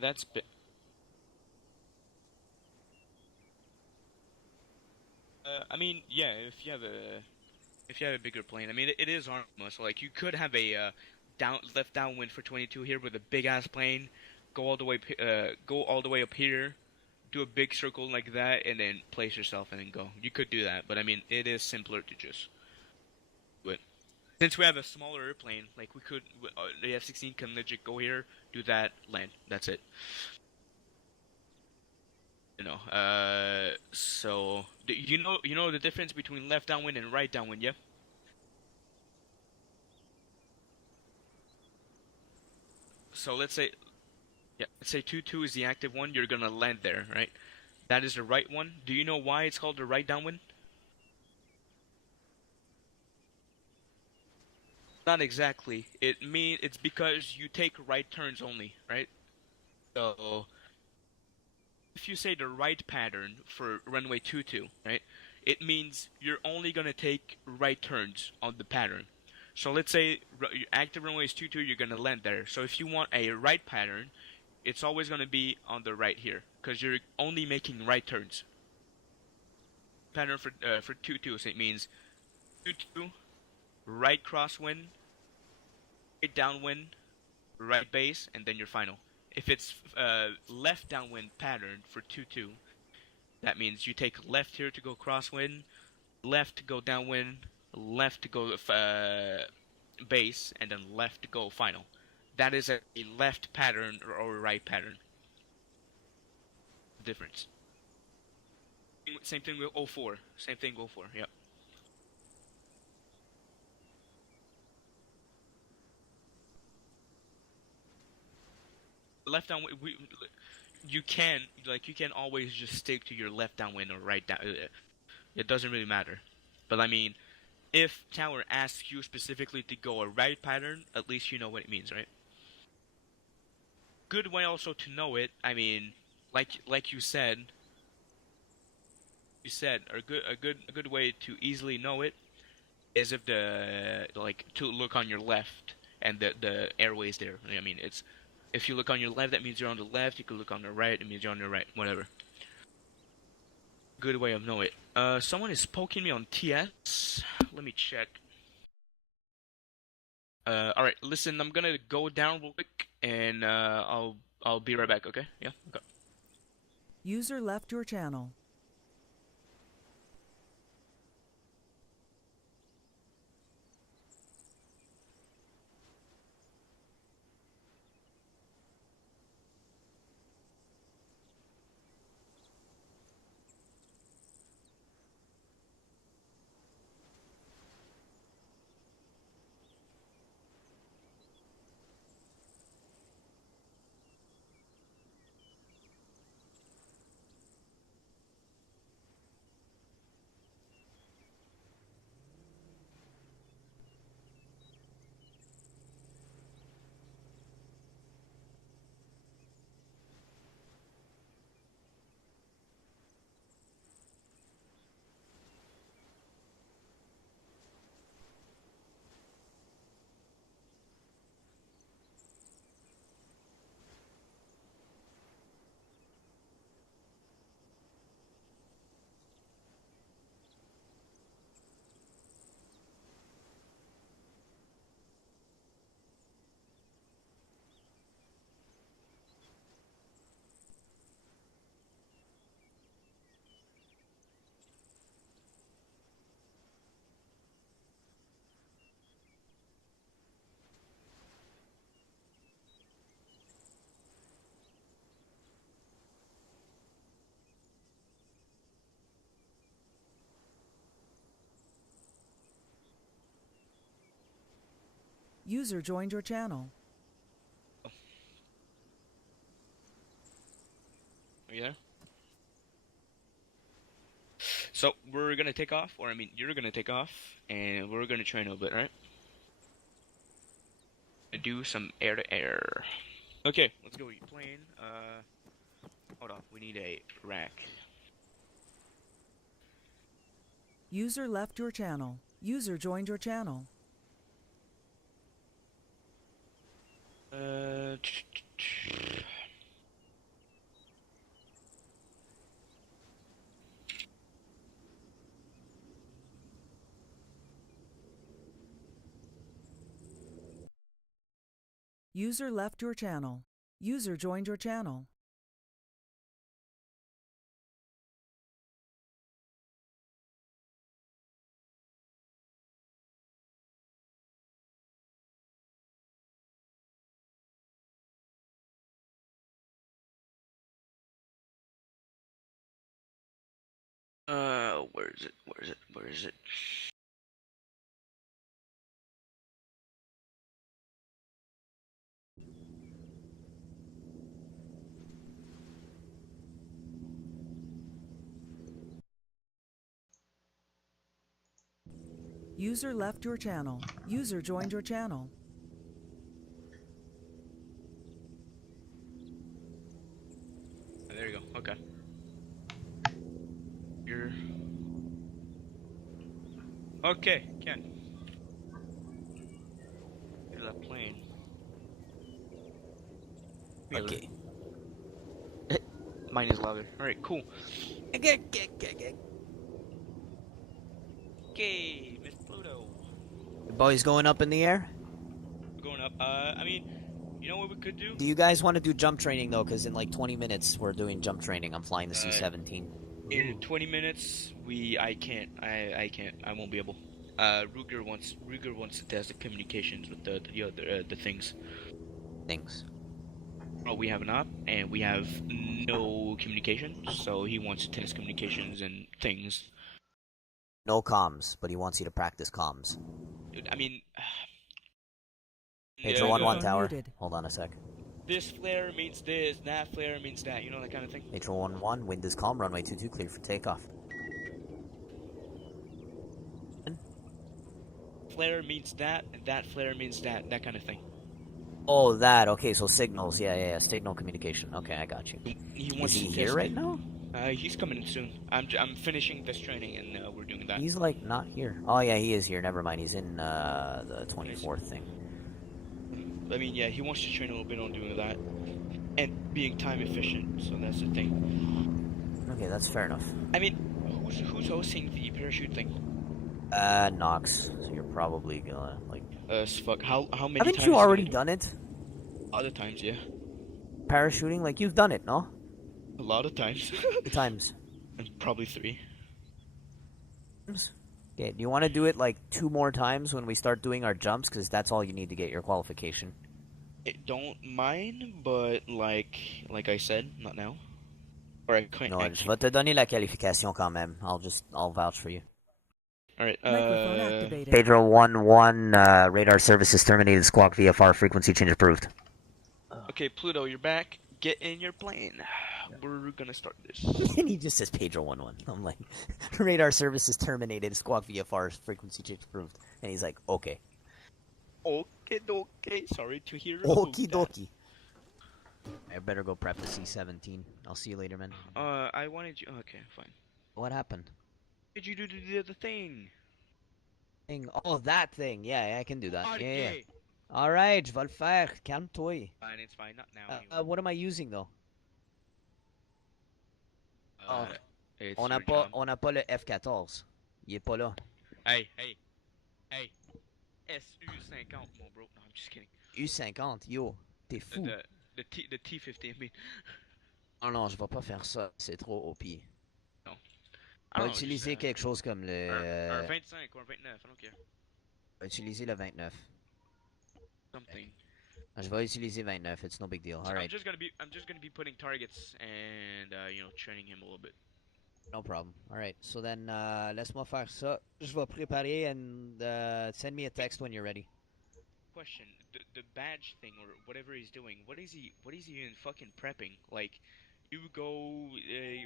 That's bit. I mean, yeah, if you have a bigger plane, I mean, it is Arma, so like you could have a left downwind for 22 here with a big ass plane, go all the way up here, do a big circle like that, and then place yourself and then go. You could do that, but I mean, it is simpler to just do it. Since we have a smaller airplane, like we could, the F-16 can legit go here, do that, land. That's it. You know, so you know the difference between left downwind and right downwind, yeah? So let's say 2-2 is the active one. You're gonna land there, right? That is the right one. Do you know why it's called the right downwind? Not exactly. It's because you take right turns only, right? So if you say the right pattern for runway 22, right? It means you're only gonna take right turns on the pattern. So let's say your active runway is 22, you're gonna land there. So if you want a right pattern, it's always gonna be on the right here, because you're only making right turns. Pattern for 22, so it means 22, right crosswind, right downwind, right base, and then your final. If it's left downwind pattern for 22, that means you take left here to go crosswind, left to go downwind, left to go base, and then left to go final. That is a left pattern or a right pattern. Difference. Same thing with 04. Same thing with 04, yep. Left downwind, you can always just stick to your left downwind or right down. It doesn't really matter. But I mean, if Tower asks you specifically to go a right pattern, at least you know what it means, right? Good way also to know it. I mean, like you said, a good way to easily know it is if to look on your left and the airway's there. I mean, it's if you look on your left, that means you're on the left. You can look on the right, it means you're on the right. Whatever. good way of knowing it. Someone is poking me on TS. Let me check. Alright, listen, I'm gonna go down real quick, and I'll be right back, okay? Yeah, okay. User left your channel. User joined your channel. Are you there? So, we're gonna take off, or I mean, you're gonna take off, and we're gonna train a little bit, right? Do some air-to-air. Okay, let's go. You plane. Hold on. We need a rack. User left your channel. User joined your channel. User left your channel. User joined your channel. Where is it? Where is it? Where is it? User left your channel. User joined your channel. There you go. Okay. You're... Okay, Ken. Here's that plane. Okay. Mine is louder. Alright, cool. Okay, Miss Pluto. The boys going up in the air? We're going up. I mean, you know what we could do? Do you guys want to do jump training though? Because in like 20 minutes we're doing jump training. I'm flying the C-17. In 20 minutes, I can't. I won't be able. Ruger wants to test the communications with the other the things. Oh, we have an op, and we have no communication, so he wants to test communications and things. No comms, but he wants you to practice comms. Dude, I mean... Major 1-1 tower. Muted. Hold on a sec. This flare means this, that flare means that, you know, that kind of thing. Major 1-1, wind is calm, runway 22 clear for takeoff. Flare means that, and that flare means that kind of thing. Oh, that. Okay, so signals. Yeah. Signal communication. Okay, I got you. He wants Is he to here test right it. now? He's coming in soon. I'm finishing this training, and we're doing that. He's like not here. Oh yeah, he is here. Never mind. He's in the 24th thing. I mean, yeah, he wants to train a little bit on doing that, and being time efficient. So that's the thing. Okay, that's fair enough. I mean, who's hosting the parachute thing? Nox. So you're probably gonna like. Fuck. How many Haven't times? you already done it? Other times, yeah. Parachuting, like you've done it, no? A lot of times. How many times? Probably 3. Okay, do you want to do it like 2 more times when we start doing our jumps? Because that's all you need to get your qualification. I don't mind, but like I said, not now. Or I can't. No, je vais te donner la qualification quand même. I'll vouch for you. Alright, Microphone activated. Pedro 1-1, radar services terminated, squawk VFR, frequency change approved. Okay, Pluto, you're back. Get in your plane. We're gonna start this. And he just says Pedro 1-1. I'm like, radar services terminated, squawk VFR, frequency change approved. And he's like, okay. Okay. Sorry to hear. Okie dokie. I better go prep the C-17. I'll see you later, man. I wanted you. Okay, fine. What happened? Did you do the thing? Oh, that thing. Yeah, I can do that. Yeah. Okay. Alright, je vais le faire. Calme-toi. Fine, it's fine. Not now. Anyway. What am I using, though? It's On your n'a job. pas le F-14. Il est pas là. Hey. SU-50, mon bro. No, I'm just kidding. U-50, yo. T'es fou. The T-50, I mean. Oh non, je vais pas faire ça. C'est trop OP. No. On va utiliser quelque chose comme le... Un 25 ou un 29, I don't care. On va utiliser le 29. Something. Je vais utiliser 29. It's no big deal. All I'm right. just gonna be putting targets and training him a little bit. No problem. All right. So then, laisse-moi faire ça. Je vais préparer and send me a text when you're ready. Question: the badge thing or whatever he's doing. What is he even fucking prepping? Like, you go.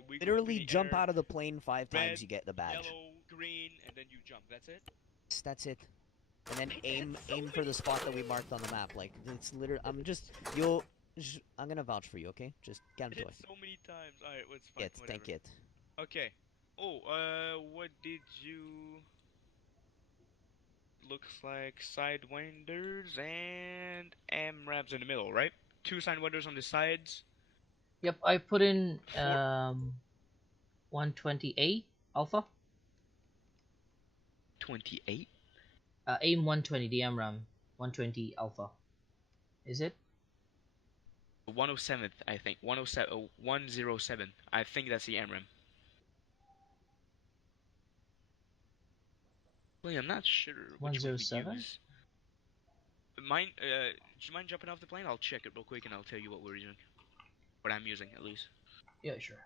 We Literally go jump air, out of the plane 5 red, times, you get the badge. Yellow, green, and then you jump. That's it. That's it. And then aim so for the spot that we marked on the map. Like it's literally. I'm gonna vouch for you, okay? Just Hit calme-toi. so many times. All right, what's fine. Whatever. T'inquiète. Okay. Oh, what did you? Looks like sidewinders and AMRABs in the middle, right? 2 sidewinders on the sides. Yep, I put in 120A alpha. 28. AIM 120, the AMRAM 120 alpha. Is it? 107th, I think. 107. 107. I think that's the AMRAM. Well, I'm not sure. Which one we 107? use. Mine. Do you mind jumping off the plane? I'll check it real quick and I'll tell you what we're using. What I'm using, at least. Yeah, sure.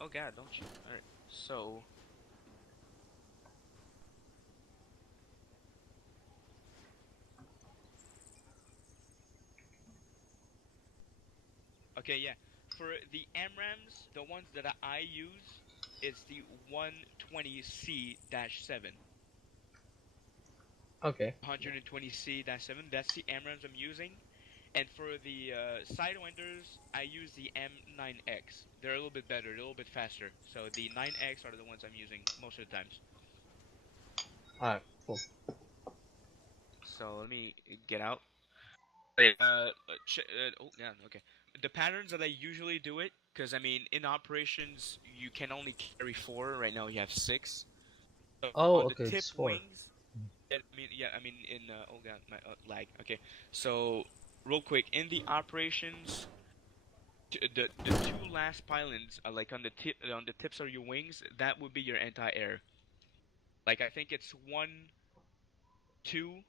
Oh god, don't you? Alright, so... Okay, yeah. For the AMRAMs, the ones that I use, it's the 120C-7. Okay. 120C-7, that's the AMRAMs I'm using. And for the Sidewinders, I use the M9X. They're a little bit better, they're a little bit faster. So the 9X are the ones I'm using most of the times. Alright, cool. So let me get out. Oh yeah, okay. The patterns that I usually do it, because I mean, in operations you can only carry 4. Right now you have 6. So Oh, on okay, the tip it's 4. wings. I mean in oh god, my lag. Okay, so real quick, in the operations, the 2 last pylons, like on the tips of your wings, that would be your anti-air. Like I think it's 1, 2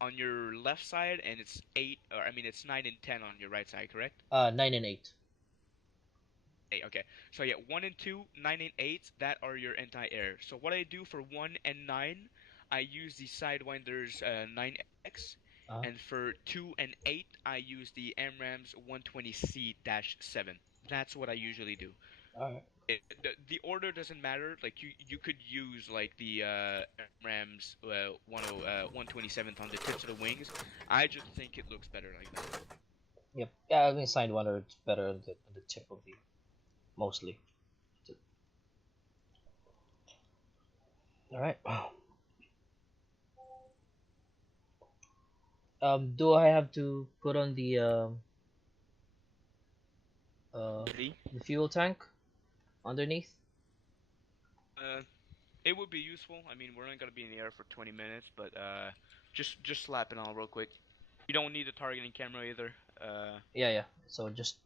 on your left side, and it's 8, or I mean it's 9 and 10 on your right side, correct? 9 and 8. 8, okay. So yeah, 1 and 2, 9 and 8, that are your anti-air. So what I do for 1 and 9, I use the Sidewinders 9X, and for 2 and 8, I use the AMRAMs 120C-7. That's what I usually do. Alright. The order doesn't matter. Like you could use like the AMRAMs 127th on the tips of the wings. I just think it looks better like that. Yep. Yeah, I mean, Sidewinder it's better on the tip of the mostly. Alright. Do I have to put on Three. the fuel tank underneath? It would be useful. I mean, we're only gonna be in the air for 20 minutes, but just slap it on real quick. You don't need a targeting camera either. Yeah. So just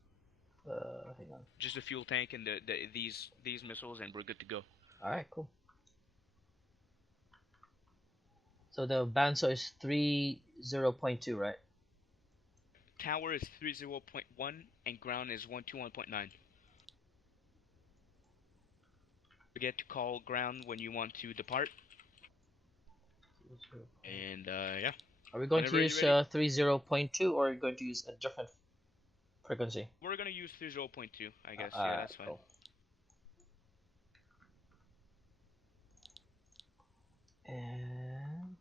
hang on. Just a fuel tank and these missiles, and we're good to go. All right, cool. So the Banso is 30.2, right? Tower is 30.1 and ground is 121.9. Forget to call ground when you want to depart. And yeah. Are we going to Whenever use you're 30.2 or are we going to use a different frequency? We're gonna use 30.2, I guess. Yeah, that's fine. Cool. And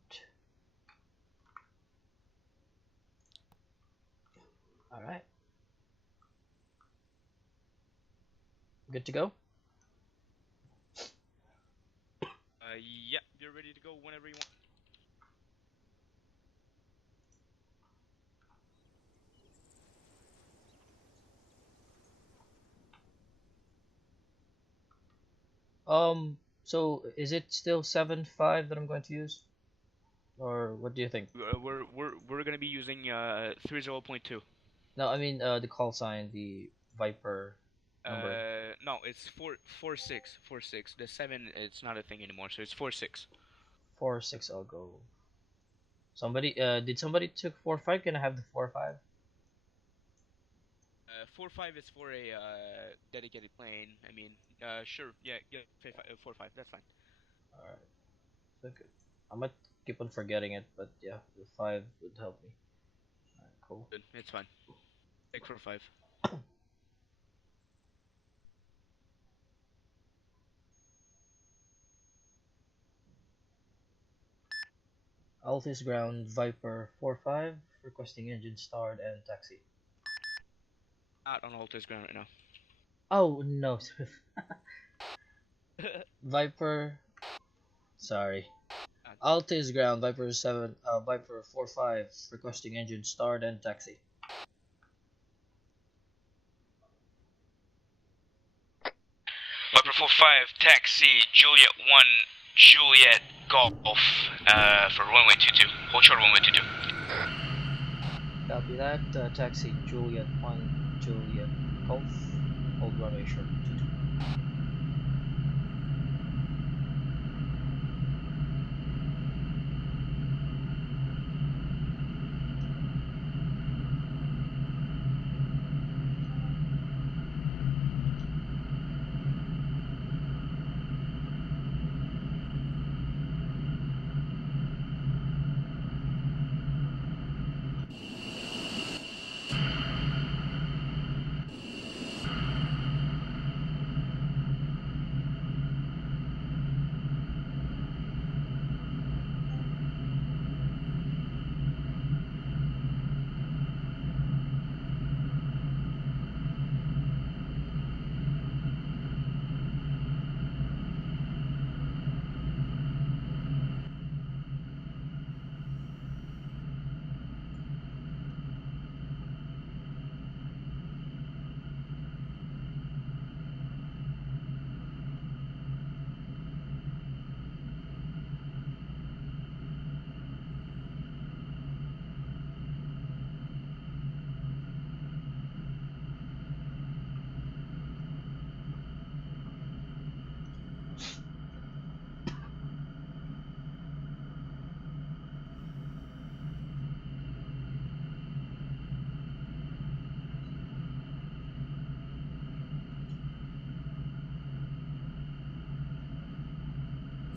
all right, good to go. Yeah, you're ready to go whenever you want. So is it still 7.5 that I'm going to use, or what do you think? We're gonna be using 30.2. No, I mean the call sign, the Viper number. No, it's 46. The 7, it's not a thing anymore, so it's 46. 4.6. I'll go. Somebody did somebody took 4.5? Can I have the 4.5? 4.5 is for a dedicated plane. I mean, sure, yeah, 4.5. That's fine. All right. Okay. I might keep on forgetting it, but yeah, the 5 would help me. All right, cool. Good, it's fine. Take 4.5. Altis ground Viper 4.5, requesting engine start and taxi. Not on Alta's ground right now. Oh no, Viper. Sorry. Altis ground Viper 7, Viper 4.5, requesting engine start and taxi. Viper 4.5, taxi, Juliet 1, Juliet Golf, for runway 22. Hold short runway 22. Copy that. Taxi Juliet 1, Juliet Golf, hold runway short 22.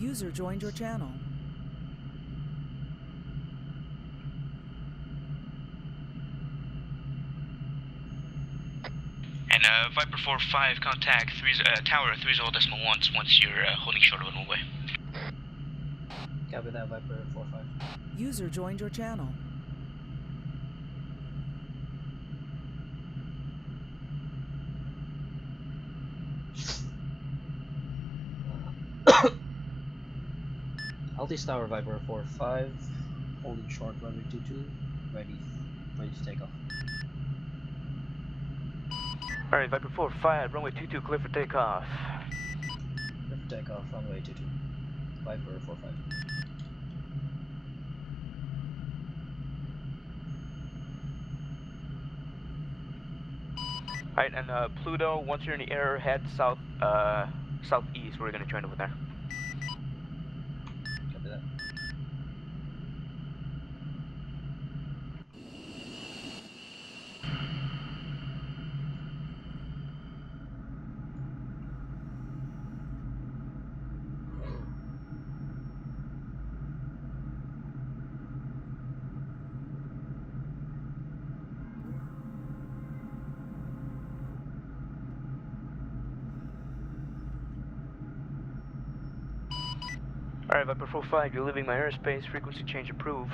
User joined your channel. And Viper 4.5, contact Tower 30.1 once you're holding short of an runway. Copy that, Viper 4.5. User joined your channel. Altis Tower Viper 4.5, holding short runway 22. ready to take off. Alright, Viper 4-5, runway 22, clear for takeoff. Clear for takeoff, runway 22. Viper 45. Alright, and Pluto, once you're in the air, head southeast. We're gonna join over there. Copy that. Alright, Viper 4-5, you're leaving my airspace, frequency change approved.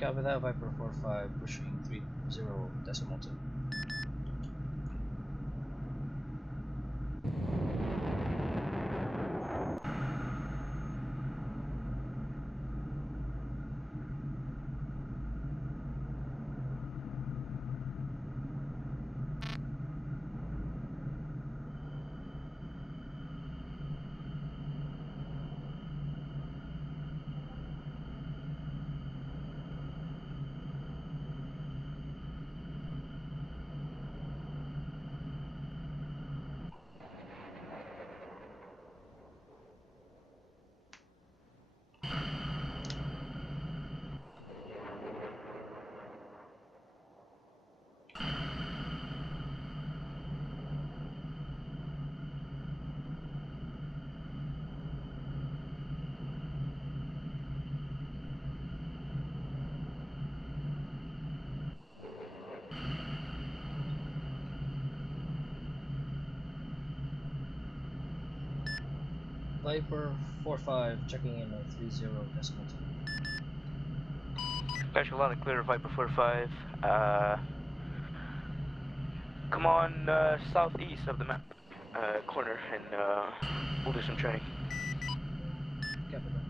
Copy that, Viper 45, pushing 30.2. Viper 45, checking in on 30.2. Actually, loud and clear, Viper 4-5. Come on southeast of the map corner, and we'll do some training. Copy that.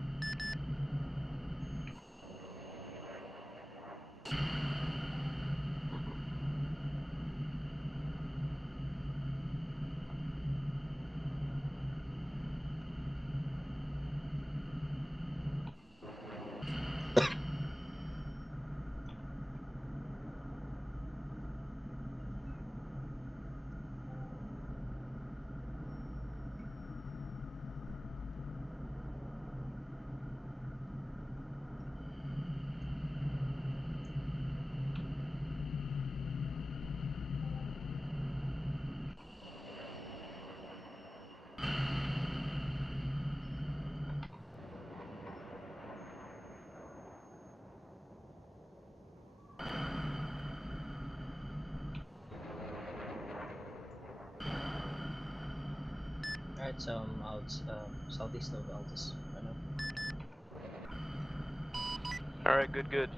Alright, so I'm out southeast of Altus right now. Alright, good.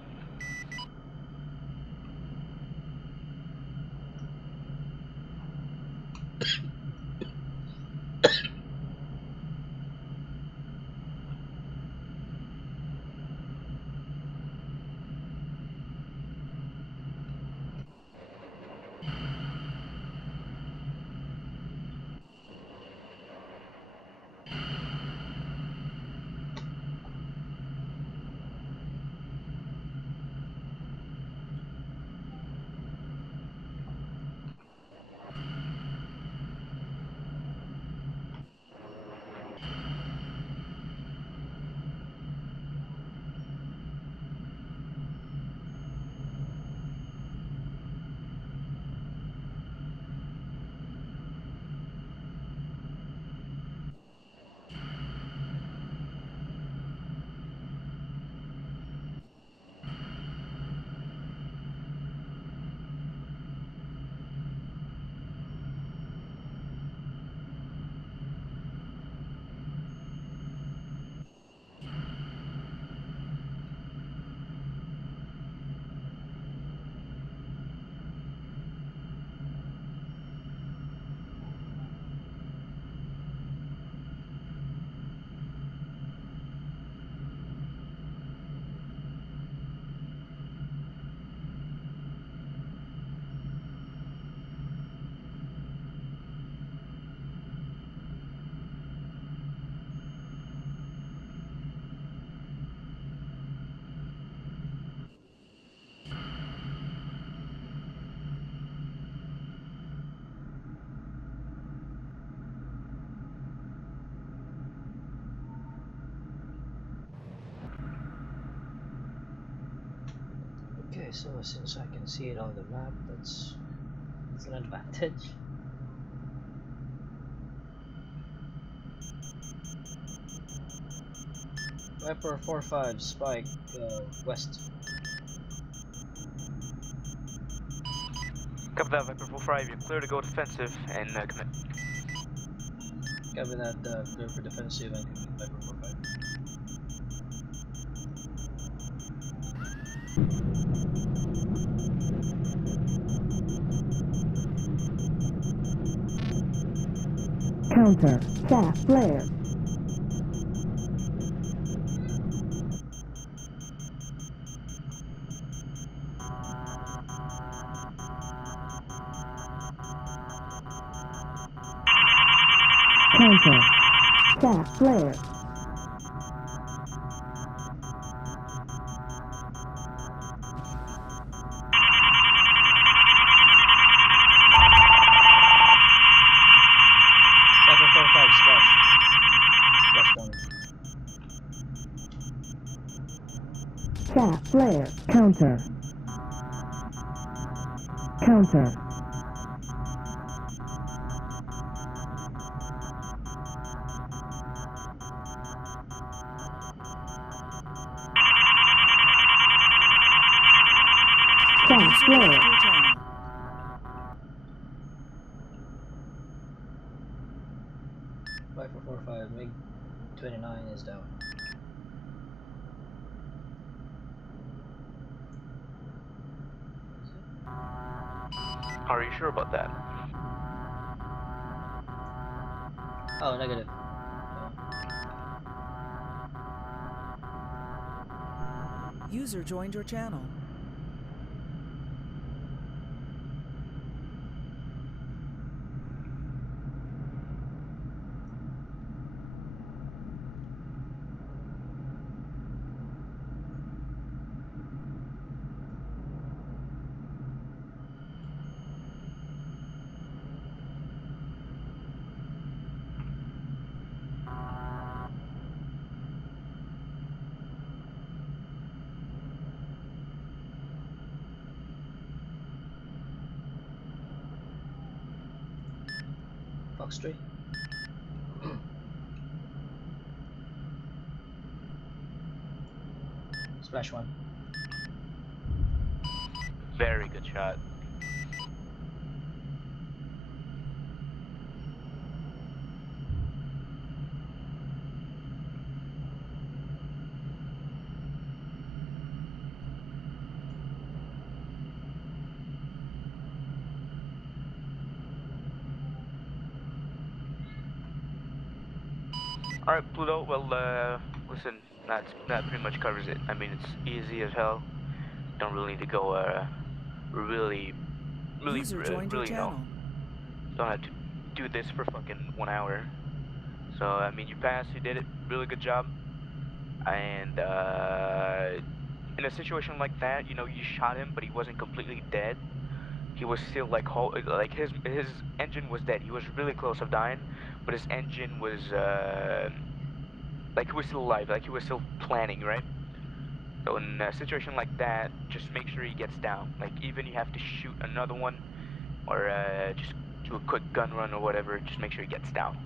so since I can see it on the map, that's an advantage. Viper 4-5, spike, west. Copy that, Viper 4-5. You're clear to go defensive and commit. Copy that, clear for defensive and commit Viper 4-5. Counter. Chaff flare. Counter. Chaff flare. Viper 4-5, splash. Splash one. Chaff flare. Counter. Counter. Chaff User flare. left your channel. Viper 4-5, MiG 29 is down. Are you sure about that? Oh, negative. User joined your channel. Fox 3. Splash one. Very good shot. Alright, Pluto, well, listen, that pretty much covers it. I mean, it's easy as hell. Don't really need to go, really, User joined your you know, channel. don't have to do this for fucking 1 hour. So, I mean, you passed, you did it, really good job. And, in a situation like that, you know, you shot him, but he wasn't completely dead. He was still, like, his engine was dead. He was really close of dying, but his engine was, like, he was still alive, like, he was still planning, right? So in a situation like that, just make sure he gets down. Like, even you have to shoot another one, or just do a quick gun run or whatever, just make sure he gets down.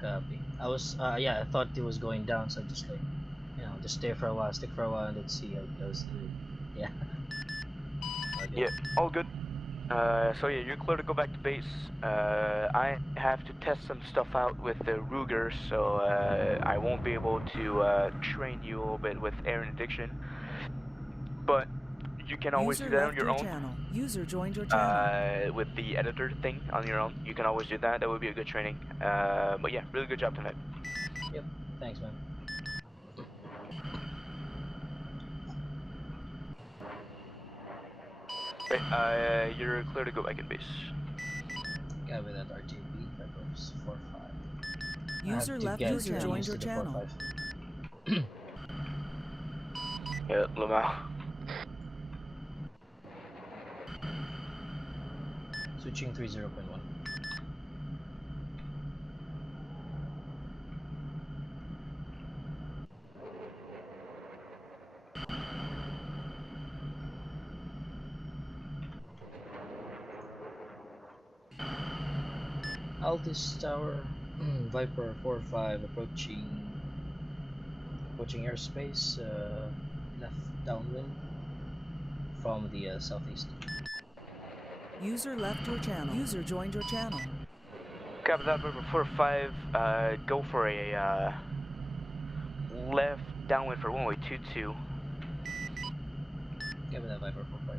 Copy. I was, yeah, I thought it was going down, so just like, you know, just stay for a while, stick for a while, and then see how it goes. Yeah. Okay. Yeah, all good. So yeah, you're clear to go back to base. I have to test some stuff out with the Ruger, so I won't be able to train you a little bit with air interdiction. But you can always User do that on left your your own. channel. User joined your channel. With the editor thing on your own, you can always do that. That would be a good training. But yeah, really good job tonight. Yep. Thanks, man. Right, you're clear to go back in base. Copy that RTB. Vipers 4-5. User left your channel. Joined your channel. Yeah, Lamau. Switching 30.1. Altis Tower, Viper 4-5 approaching airspace, left downwind from the southeast. User left your channel. User joined your channel. Copy that, Viper 4-5. Go for a left downwind for 1-way-22. Give me that Viper 4-5.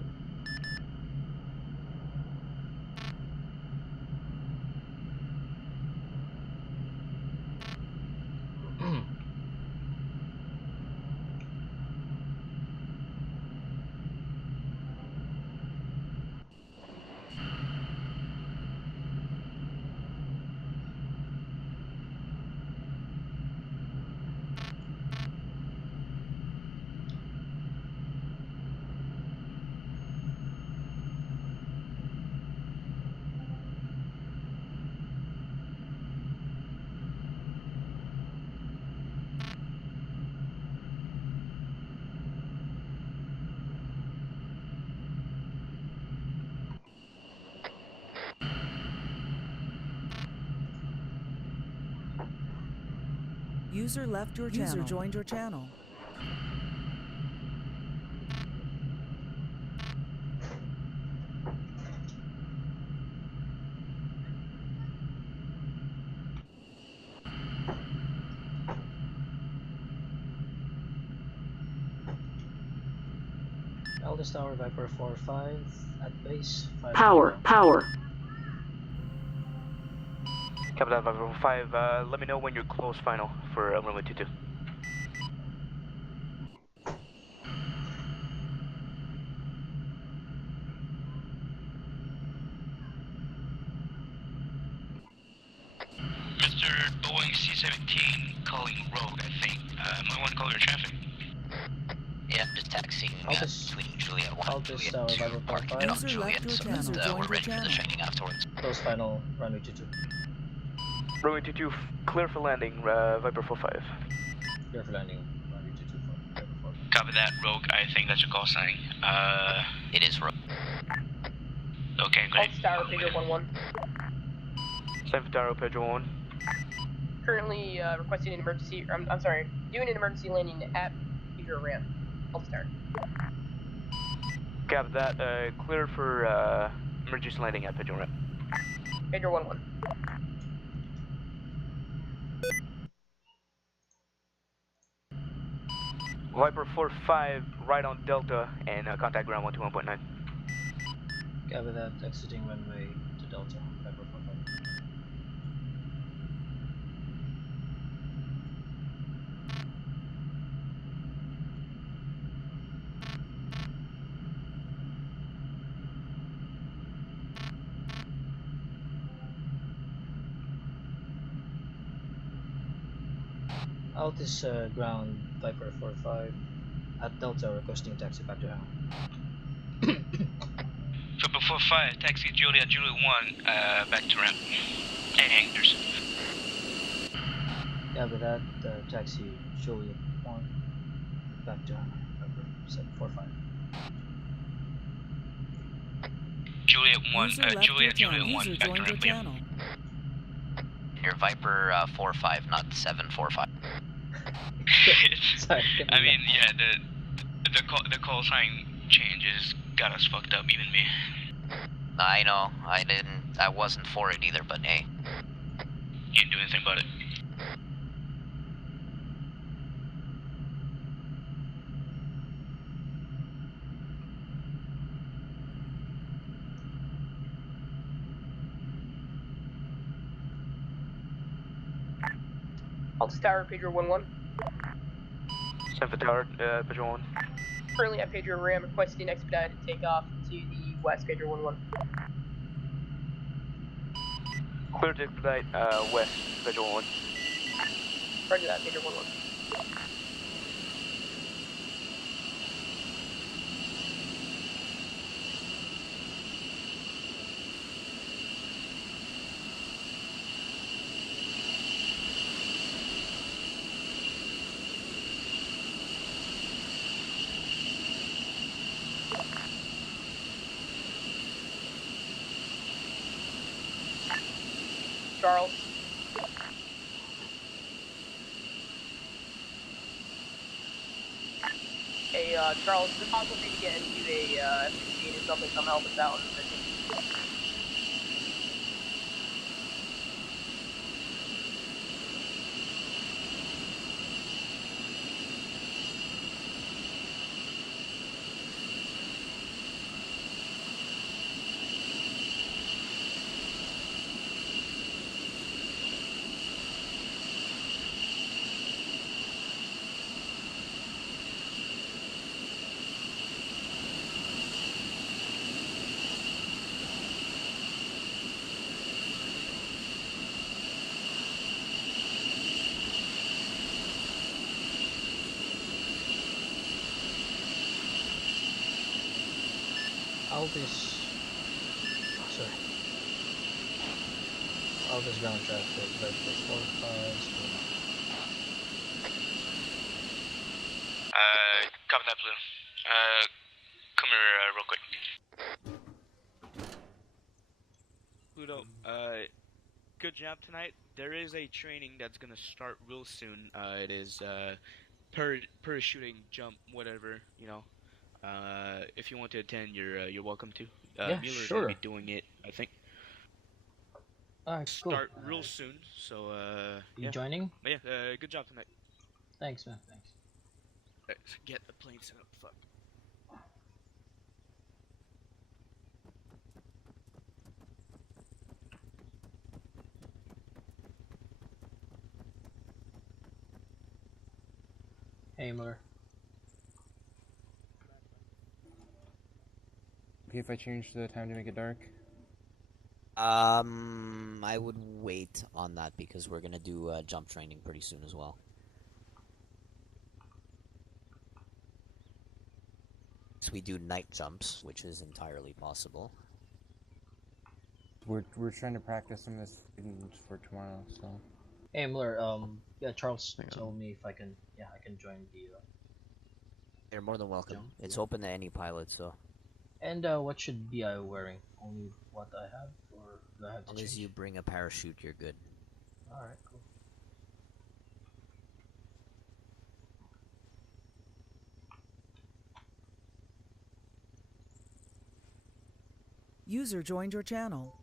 User left your channel. User joined your channel. Altis Tower, Viper 4-5 at base. Power. Copy that, Viper 5. Let me know when you're close final for 1-way-22. Mr. Boeing C-17 calling Rogue, I think. Might want to call your traffic. Yeah, just taxiing between Juliet 1 and Altis Juliet Tower, 2, Viper parking 4-5. it on User Juliet, left so your channel. that we're Joined ready your for the channel. training afterwards. Close final, runway 22. 1-way-22, clear for landing, Viper 4-5. Clear for landing, runway 22 for Viper 4-5. Copy that, Rogue. I think that's your call sign. It is Rogue. Okay, great. Altis Tower, Pedro 1-1. San Fitaro, Pedro 1. Currently requesting an emergency, I'm sorry, doing an emergency landing at Pedro Ram. Altis Tower. Copy that, clear for emergency landing at Pedro Ram. Pedro 1-1. Viper 4-5, right on Delta, and contact ground 121.9. Copy that, exiting runway to Delta, Viper 4-5. Altis ground, Viper 4-5 at Delta, requesting taxi back to Ham. Viper 4-5, taxi Juliet 1, back to ramp. And hangars. Copy that, taxi Juliet 1 back to Ham, Viper 4-5. Juliet 1, User left Juliet your channel. 1, User back to joined your ramp, Liam. channel. Your Viper 4-5, not 7-4-5. Sorry, I mean, yeah, the call sign changes got us fucked up, even me. I know, I wasn't for it either, but hey. You didn't do anything about it. Altis Tower, Pedro 1-1. San Fitaro, Pedro 1. Currently at Pedro Ram, requesting expedited takeoff to the west, Pedro 1-1. Clear to expedite, west, Pedro 1. Roger that, Pedro 1-1. Charles. Hey, Charles, is it possible for you to get into a F-16 or something? Come help us out on the mission. Aldous ground traffic, but for 4-5. Copy that, Blue. Come here real quick. Pluto, good job tonight. There is a training that's gonna start real soon. It is parachuting, jump, whatever, you know. If you want to attend, you're welcome to. Yeah, Mueller's sure. gonna be doing it, I think. Alright, cool. Start real soon, so You yeah. joining? But yeah, good job tonight. Thanks, man. Thanks. Get the plane set up. Fuck. Hey, Muller. Okay, if I change the time to make it dark? I would wait on that because we're gonna do jump training pretty soon as well. So we do night jumps, which is entirely possible. We're trying to practice some of this for tomorrow, so. Hey, Muller. Yeah, Charles told me if I can. Yeah, I can join the. You're more than welcome. Jump, It's yeah. open to any pilot, so. And what should be I wearing? Only what I have, or do I have to As long as change? you bring a parachute, you're good. All right, cool. User joined your channel.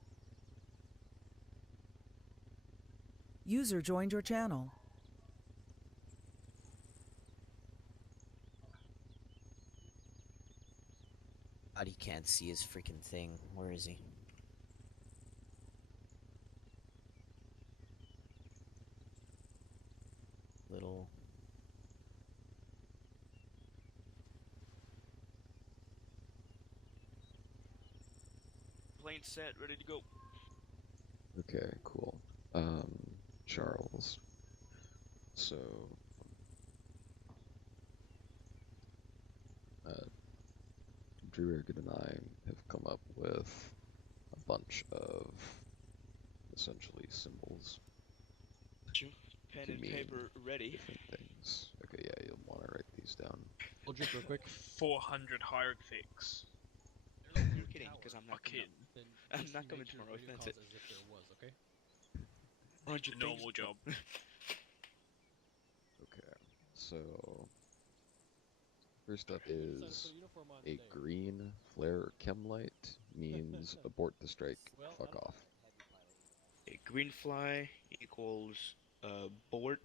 User joined your channel. God, he can't see his freaking thing. Where is he? Little. Plane set, ready to go. Okay, cool. Charles. So, Drew Regan and I have come up with a bunch of essentially symbols. Pen to and mean paper ready. different things. Okay, yeah, you'll want to write these down. We'll just real quick. 400 hieroglyphics. You're kidding, because I'm not kidding. I'm not coming tomorrow. If that's it. As if there was, okay? 100 Normal job. Okay, so first up is a green flare or chem light means abort the strike, fuck off. A green fly equals abort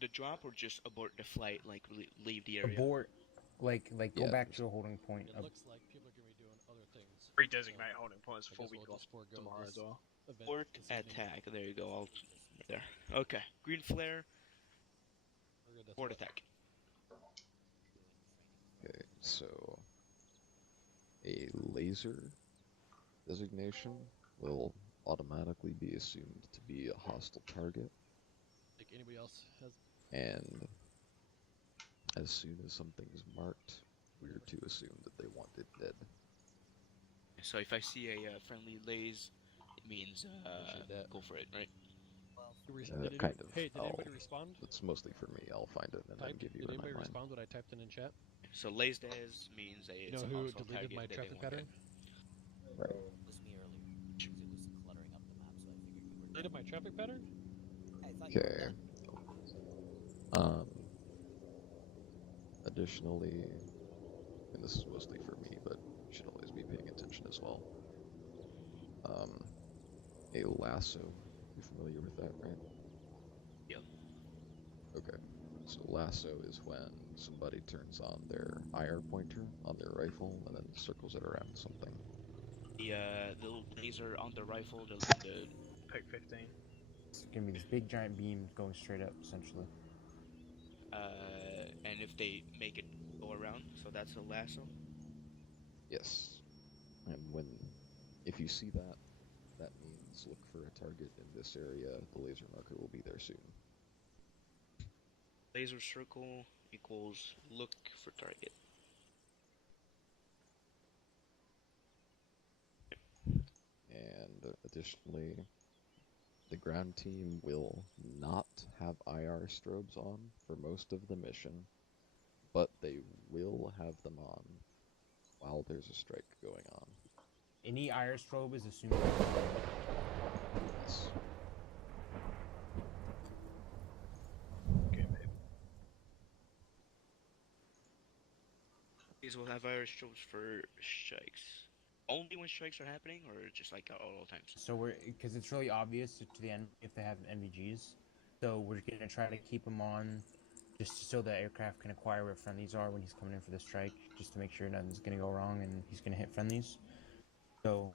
the drop, or just abort the flight, like leave the area. Abort, like go Yeah. back to a holding point. It looks like people are going to be doing other things. Redesignate holding points before we go tomorrow as well. Abort attack. There you go. I'll there. Okay. Green flare. Abort attack. Okay, so a laser designation will automatically be assumed to be a hostile target, Like anybody else has. and as soon as something is marked, we are to assume that they want it dead. So if I see a friendly laze, it means go for it, right? Kind of. Hey, did anybody respond? It's mostly for me. I'll find it and then give you Did in my anybody mind. respond what I typed in chat? So laze days means You it's know a who hostile deleted target my that they traffic want pattern? dead. Right. It was me earlier. It was cluttering up the map, so I figured you were Later, my traffic pattern? Okay. Additionally, and this is mostly for me, but you should always be paying attention as well. A lasso. You familiar with that, right? Yep. Okay. So lasso is when somebody turns on their IR pointer on their rifle and then circles it around something. The laser on the rifle, the Pick 15. It's gonna be this big giant beam going straight up, essentially. and if they make it go around, so that's a lasso. Yes. And if you see that, that means look for a target in this area. The laser marker will be there soon. Laser circle equals look for target. And additionally, the ground team will not have IR strobes on for most of the mission, but they will have them on while there's a strike going on. Any IR strobe is assumed. Yes. Okay, babe. These will have IR strobes for strikes. Only when strikes are happening, or just like at all times? So because it's really obvious to the end if they have NVGs. So we're gonna try to keep them on, just so the aircraft can acquire where friendlies are when he's coming in for the strike, just to make sure nothing's gonna go wrong and he's gonna hit friendlies. So